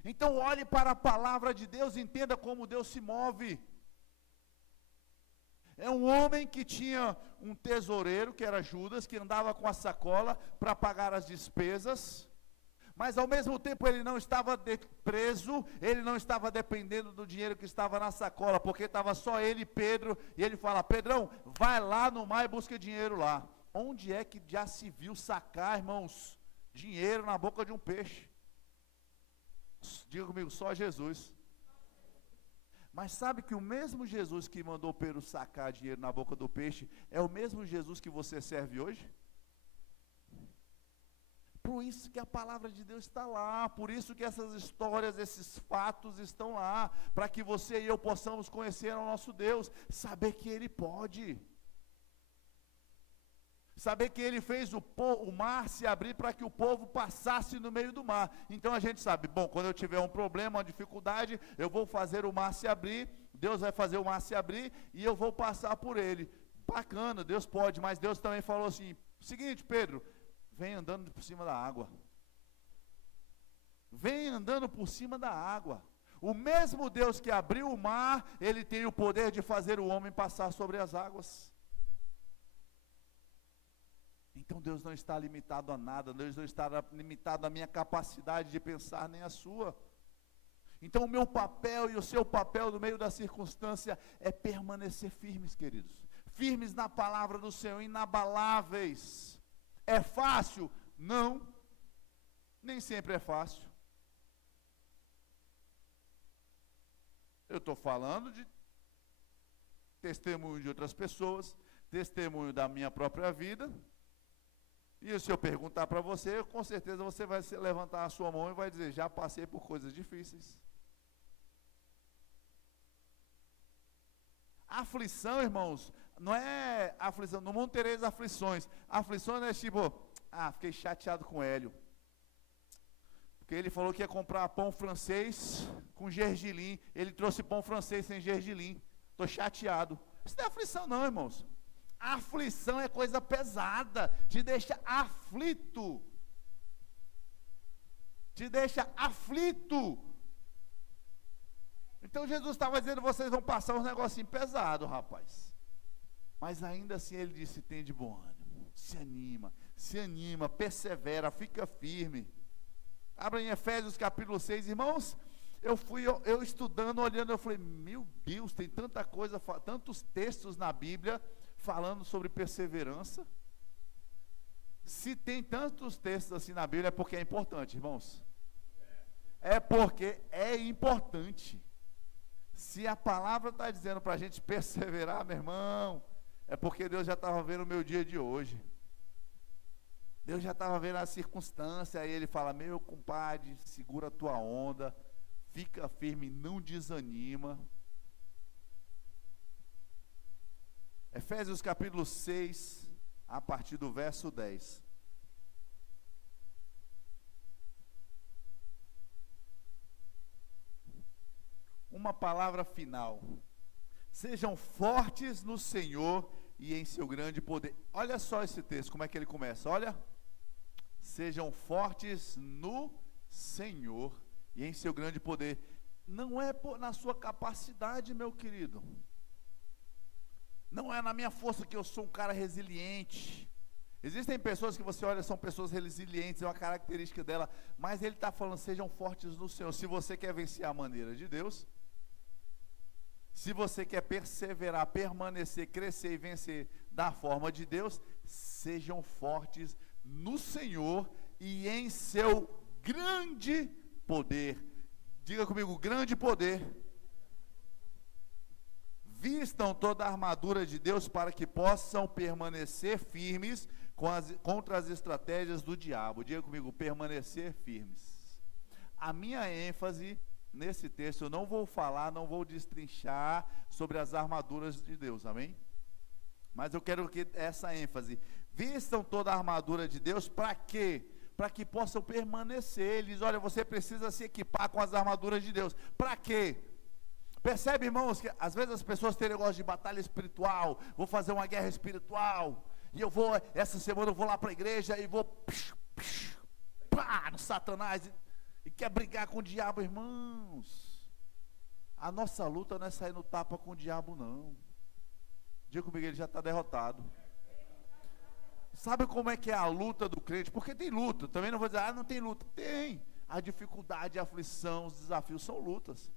Então olhe para a palavra de Deus, entenda como Deus se move. É um homem que tinha um tesoureiro, que era Judas, que andava com a sacola para pagar as despesas, mas ao mesmo tempo ele não estava preso, ele não estava dependendo do dinheiro que estava na sacola, porque estava só ele e Pedro, e ele fala: Pedrão, vai lá no mar e busca dinheiro lá. Onde é que já se viu sacar, irmãos, dinheiro na boca de um peixe? Diga comigo, só Jesus. Mas sabe que o mesmo Jesus que mandou Pedro sacar dinheiro na boca do peixe, é o mesmo Jesus que você serve hoje? Por isso que a palavra de Deus está lá, por isso que essas histórias, esses fatos estão lá, para que você e eu possamos conhecer o nosso Deus, saber que Ele pode. Saber que Ele fez o mar se abrir para que o povo passasse no meio do mar. Então a gente sabe, bom, quando eu tiver um problema, uma dificuldade, eu vou fazer o mar se abrir, Deus vai fazer o mar se abrir e eu vou passar por ele. Bacana, Deus pode, mas Deus também falou assim: seguinte, Pedro, vem andando por cima da água. Vem andando por cima da água. O mesmo Deus que abriu o mar, Ele tem o poder de fazer o homem passar sobre as águas. Então Deus não está limitado a nada, Deus não está limitado à minha capacidade de pensar, nem à sua. Então o meu papel e o seu papel no meio da circunstância é permanecer firmes, queridos. Firmes na palavra do Senhor, inabaláveis. É fácil? Não. Nem sempre é fácil. Eu estou falando de testemunho de outras pessoas, testemunho da minha própria vida. E se eu perguntar para você, com certeza você vai levantar a sua mão e vai dizer: já passei por coisas difíceis. Aflição, irmãos, não é aflição, no mundo tereis aflições. Aflições é tipo: fiquei chateado com o Hélio, porque ele falou que ia comprar pão francês com gergelim, ele trouxe pão francês sem gergelim. estou chateado. Isso não é aflição não, irmãos. A aflição é coisa pesada, te deixa aflito. Te deixa aflito. Então Jesus estava dizendo, vocês vão passar uns negocinhos pesados, rapaz. Mas ainda assim ele disse, tem de bom ânimo, se anima, persevera, fica firme. Abra em Efésios capítulo 6, irmãos, eu estudando, olhando, eu falei, meu Deus, tem tanta coisa, tantos textos na Bíblia, falando sobre perseverança. Se tem tantos textos assim na Bíblia, é porque é importante, irmãos. É porque é importante. Se a palavra está dizendo para a gente perseverar, meu irmão, é porque Deus já estava vendo o meu dia de hoje. Deus já estava vendo a circunstância. Aí ele fala, meu compadre, segura a tua onda, fica firme, não desanima. Efésios capítulo 6, a partir do verso 10. Uma palavra final. Sejam fortes no Senhor e em seu grande poder. Olha só esse texto, como é que ele começa, olha. Sejam fortes no Senhor e em seu grande poder. Não é na sua capacidade, meu querido. Não é na minha força que eu sou um cara resiliente. Existem pessoas que você olha, são pessoas resilientes, é uma característica dela, mas ele está falando, sejam fortes no Senhor. Se você quer vencer a maneira de Deus, se você quer perseverar, permanecer, crescer e vencer da forma de Deus, sejam fortes no Senhor e em seu grande poder. Diga comigo, grande poder. Vistam toda a armadura de Deus para que possam permanecer firmes contra as estratégias do diabo. Diga comigo, permanecer firmes. A minha ênfase nesse texto, eu não vou falar, não vou destrinchar sobre as armaduras de Deus, amém? Mas eu quero que essa ênfase, vistam toda a armadura de Deus, para quê? Para que possam permanecer. Ele diz, olha, você precisa se equipar com as armaduras de Deus. Para quê? Percebe, irmãos, que às vezes as pessoas têm negócio de batalha espiritual, vou fazer uma guerra espiritual, e essa semana eu vou lá para a igreja e vou, no Satanás, e quer brigar com o diabo, irmãos. A nossa luta não é sair no tapa com o diabo, não. Diga comigo, ele já está derrotado. Sabe como é que é a luta do crente? Porque tem luta, também não vou dizer, não tem luta. Tem. A dificuldade, a aflição, os desafios são lutas.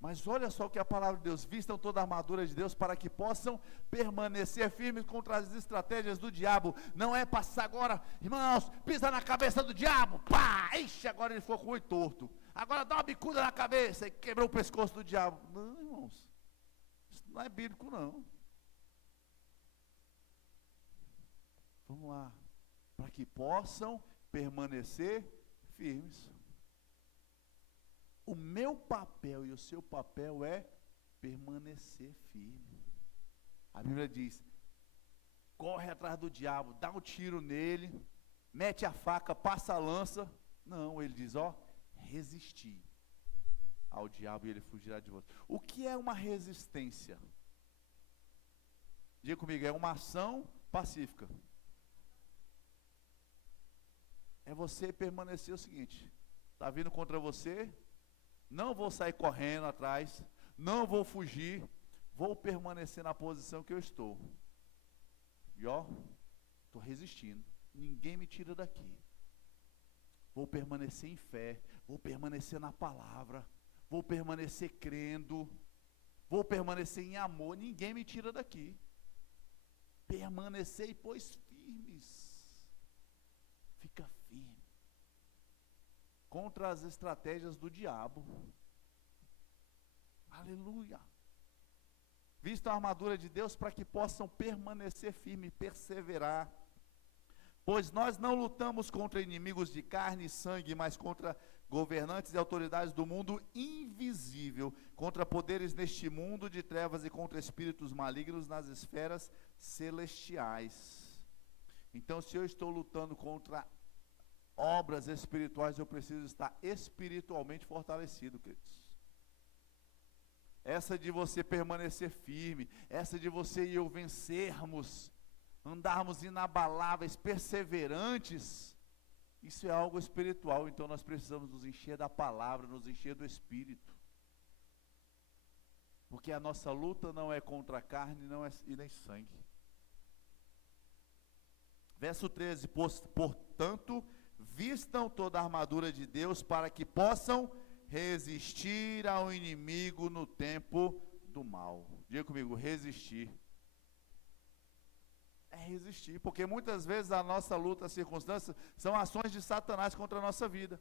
Mas olha só o que a palavra de Deus, vistam toda a armadura de Deus para que possam permanecer firmes contra as estratégias do diabo. Não é passar agora, irmãos, pisa na cabeça do diabo, pá, ixi, agora ele ficou com o olho torto. Agora dá uma bicuda na cabeça e quebrou o pescoço do diabo. Não, irmãos, isso não é bíblico não. Vamos lá, para que possam permanecer firmes. O meu papel e o seu papel é permanecer firme. A Bíblia diz, corre atrás do diabo, dá um tiro nele, mete a faca, passa a lança. Não, ele diz, resistir ao diabo e ele fugirá de você. O que é uma resistência? Diga comigo, é uma ação pacífica. É você permanecer o seguinte, está vindo contra você, não vou sair correndo atrás, não vou fugir, vou permanecer na posição que eu estou. E estou resistindo, ninguém me tira daqui. Vou permanecer em fé, vou permanecer na palavra, vou permanecer crendo, vou permanecer em amor, ninguém me tira daqui. Permanecei, pois, firmes. Fica firme contra as estratégias do diabo. Aleluia. Vistam a armadura de Deus para que possam permanecer firme, perseverar. Pois nós não lutamos contra inimigos de carne e sangue, mas contra governantes e autoridades do mundo invisível, contra poderes neste mundo de trevas e contra espíritos malignos nas esferas celestiais. Então, se eu estou lutando contra obras espirituais, eu preciso estar espiritualmente fortalecido, queridos. essa de você permanecer firme, essa de você e eu vencermos, andarmos inabaláveis, perseverantes, isso é algo espiritual. Então nós precisamos nos encher da palavra, nos encher do Espírito, porque a nossa luta não é contra a carne e nem sangue. Verso 13, portanto, vistam toda a armadura de Deus para que possam resistir ao inimigo no tempo do mal. Diga comigo, resistir. É resistir, porque muitas vezes a nossa luta, as circunstâncias, são ações de Satanás contra a nossa vida,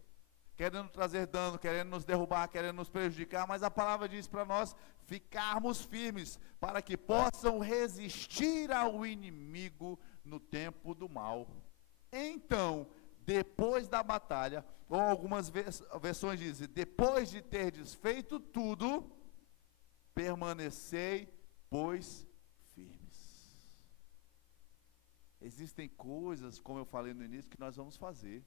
querendo trazer dano, querendo nos derrubar, querendo nos prejudicar, mas a palavra diz para nós ficarmos firmes, para que possam resistir ao inimigo no tempo do mal. Então, depois da batalha, ou algumas versões dizem, depois de ter desfeito tudo, permanecei, pois, firmes. Existem coisas, como eu falei no início, que nós vamos fazer.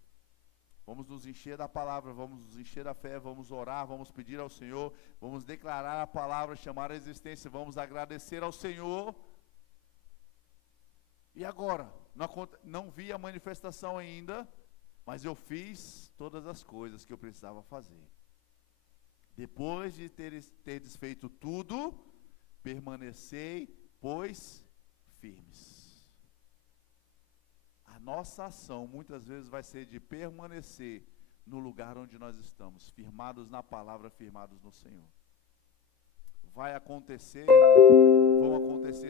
Vamos nos encher da palavra, vamos nos encher da fé, vamos orar, vamos pedir ao Senhor, vamos declarar a palavra, chamar a existência, vamos agradecer ao Senhor. E agora? Não vi a manifestação ainda, mas eu fiz todas as coisas que eu precisava fazer. Depois de ter desfeito tudo, permanecei, pois, firmes. A nossa ação muitas vezes vai ser de permanecer no lugar onde nós estamos, firmados na palavra, firmados no Senhor. Vão acontecer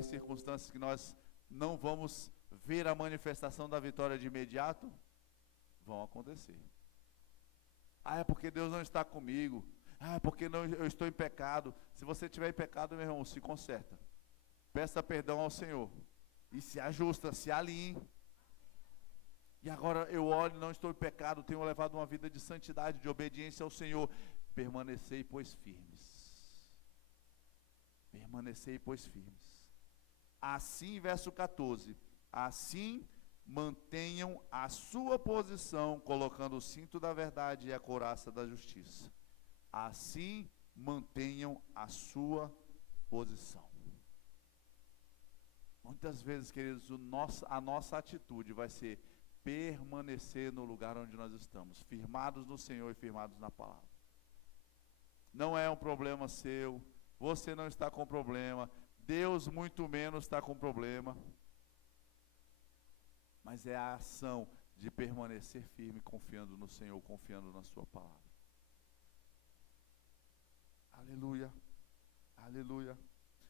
circunstâncias que nós não vamos ver a manifestação da vitória de imediato? Vão acontecer. É porque Deus não está comigo. É porque eu estou em pecado. Se você estiver em pecado, meu irmão, se conserta. Peça perdão ao Senhor. E se ajusta, se alinhe. E agora eu olho, não estou em pecado, tenho levado uma vida de santidade, de obediência ao Senhor. Permanecei, pois, firmes. Permanecei, pois, firmes. Assim, verso 14, assim mantenham a sua posição, colocando o cinto da verdade e a couraça da justiça. Assim mantenham a sua posição. Muitas vezes, queridos, a nossa atitude vai ser permanecer no lugar onde nós estamos, firmados no Senhor e firmados na palavra. Não é um problema seu, você não está com problema, Deus muito menos está com problema, mas é a ação de permanecer firme, confiando no Senhor, confiando na sua palavra. Aleluia, aleluia.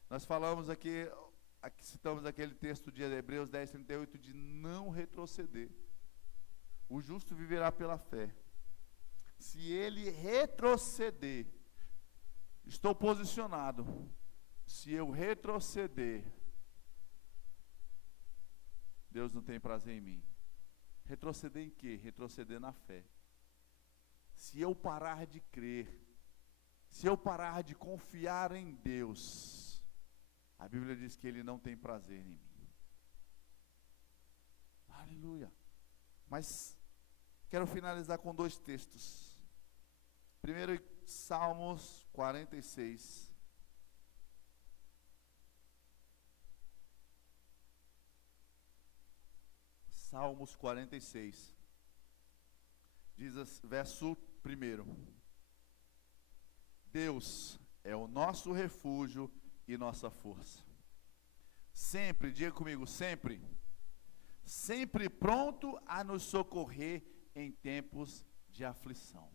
Nós falamos aqui citamos aquele texto de Hebreus 10:38, de não retroceder. O justo viverá pela fé. Se ele retroceder, estou posicionado. Se eu retroceder, Deus não tem prazer em mim. Retroceder em quê? Retroceder na fé. Se eu parar de crer, se eu parar de confiar em Deus, a Bíblia diz que Ele não tem prazer em mim. Aleluia. Mas quero finalizar com 2 textos. Primeiro, Salmos 46. Salmos 46. Diz verso 1. Deus é o nosso refúgio e nossa força. Sempre, diga comigo, sempre pronto a nos socorrer em tempos de aflição.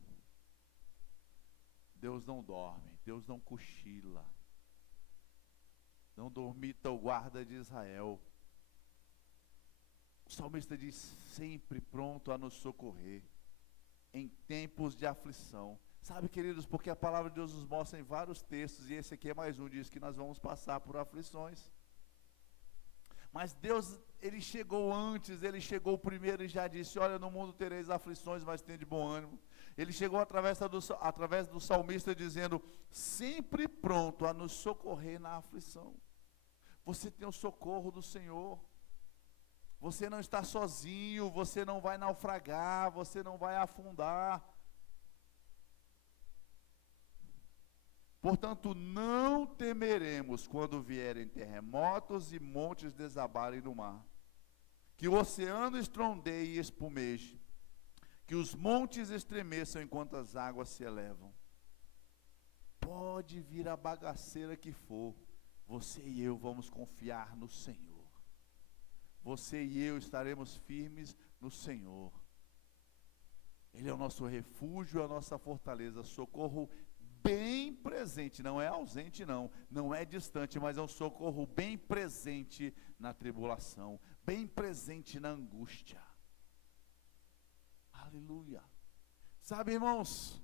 Deus não dorme, Deus não cochila. Não dormita o guarda de Israel. O salmista diz, sempre pronto a nos socorrer em tempos de aflição. Sabe, queridos, porque a palavra de Deus nos mostra em vários textos, e esse aqui é mais um, diz que nós vamos passar por aflições. Mas Deus, Ele chegou antes, Ele chegou primeiro e já disse, olha, no mundo tereis aflições, mas tem de bom ânimo. Ele chegou através do salmista dizendo, sempre pronto a nos socorrer na aflição. Você tem o socorro do Senhor. Você não está sozinho, você não vai naufragar, você não vai afundar. Portanto, não temeremos quando vierem terremotos e montes desabarem no mar, que o oceano estrondeie e espumeje, que os montes estremeçam enquanto as águas se elevam. Pode vir a bagaceira que for, você e eu vamos confiar no Senhor. Você e eu estaremos firmes no Senhor. Ele é o nosso refúgio, a nossa fortaleza, socorro bem presente, não é ausente não é distante, mas é um socorro bem presente na tribulação, bem presente na angústia. Aleluia. Sabe, irmãos,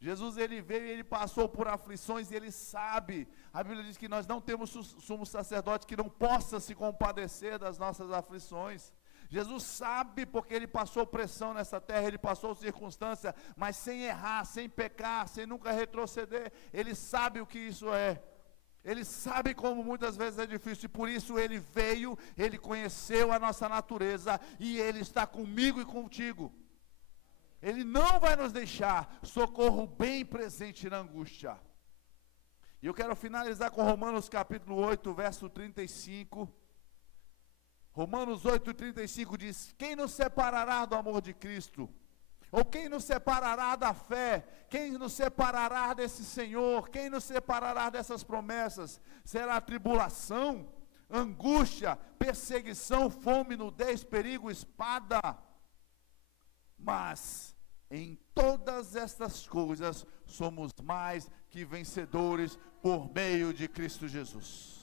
Jesus ele veio e ele passou por aflições e ele sabe, a Bíblia diz que nós não temos sumo sacerdote que não possa se compadecer das nossas aflições. Jesus sabe, porque ele passou pressão nessa terra, ele passou circunstância, mas sem errar, sem pecar, sem nunca retroceder. Ele sabe o que isso é. Ele sabe como muitas vezes é difícil, e por isso ele veio, ele conheceu a nossa natureza, e ele está comigo e contigo. Ele não vai nos deixar, socorro bem presente na angústia. E eu quero finalizar com Romanos capítulo 8, verso 35. Romanos 8,35 diz: quem nos separará do amor de Cristo? Ou quem nos separará da fé? Quem nos separará desse Senhor? Quem nos separará dessas promessas? Será tribulação, angústia, perseguição, fome, nudez, perigo, espada? Mas em todas estas coisas somos mais que vencedores por meio de Cristo Jesus.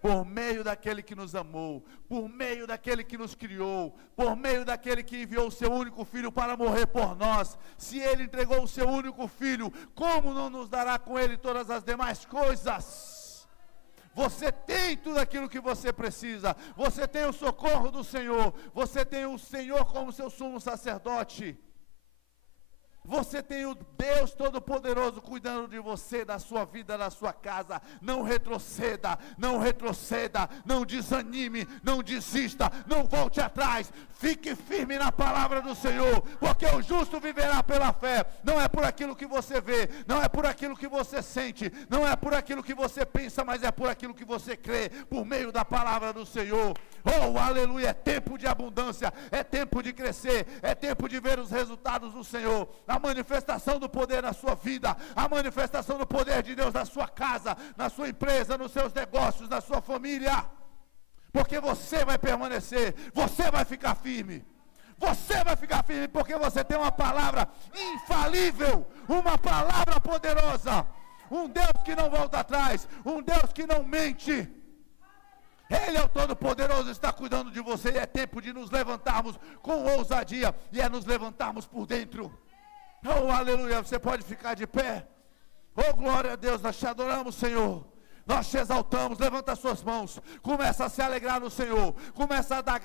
Por meio daquele que nos amou, por meio daquele que nos criou, por meio daquele que enviou o seu único filho para morrer por nós. Se ele entregou o seu único filho, como não nos dará com ele todas as demais coisas? Você tem tudo aquilo que você precisa, você tem o socorro do Senhor, você tem o Senhor como seu sumo sacerdote. Você tem o Deus Todo-Poderoso cuidando de você, da sua vida, da sua casa. Não retroceda, não retroceda, não desanime, não desista, não volte atrás. Fique firme na palavra do Senhor, porque o justo viverá pela fé. Não é por aquilo que você vê, não é por aquilo que você sente, não é por aquilo que você pensa, mas é por aquilo que você crê, por meio da palavra do Senhor. Oh, aleluia, é tempo de abundância, é tempo de crescer, é tempo de ver os resultados do Senhor, a manifestação do poder na sua vida, a manifestação do poder de Deus na sua casa, na sua empresa, nos seus negócios, na sua família, porque você vai permanecer, você vai ficar firme. Você vai ficar firme porque você tem uma palavra infalível, uma palavra poderosa, um Deus que não volta atrás, um Deus que não mente. Ele é o Todo-Poderoso, está cuidando de você, e é tempo de nos levantarmos com ousadia, e é nos levantarmos por dentro. Oh, aleluia, você pode ficar de pé. Oh, glória a Deus, nós te adoramos, Senhor. Nós te exaltamos, levanta as suas mãos, começa a se alegrar no Senhor, começa a dar graça.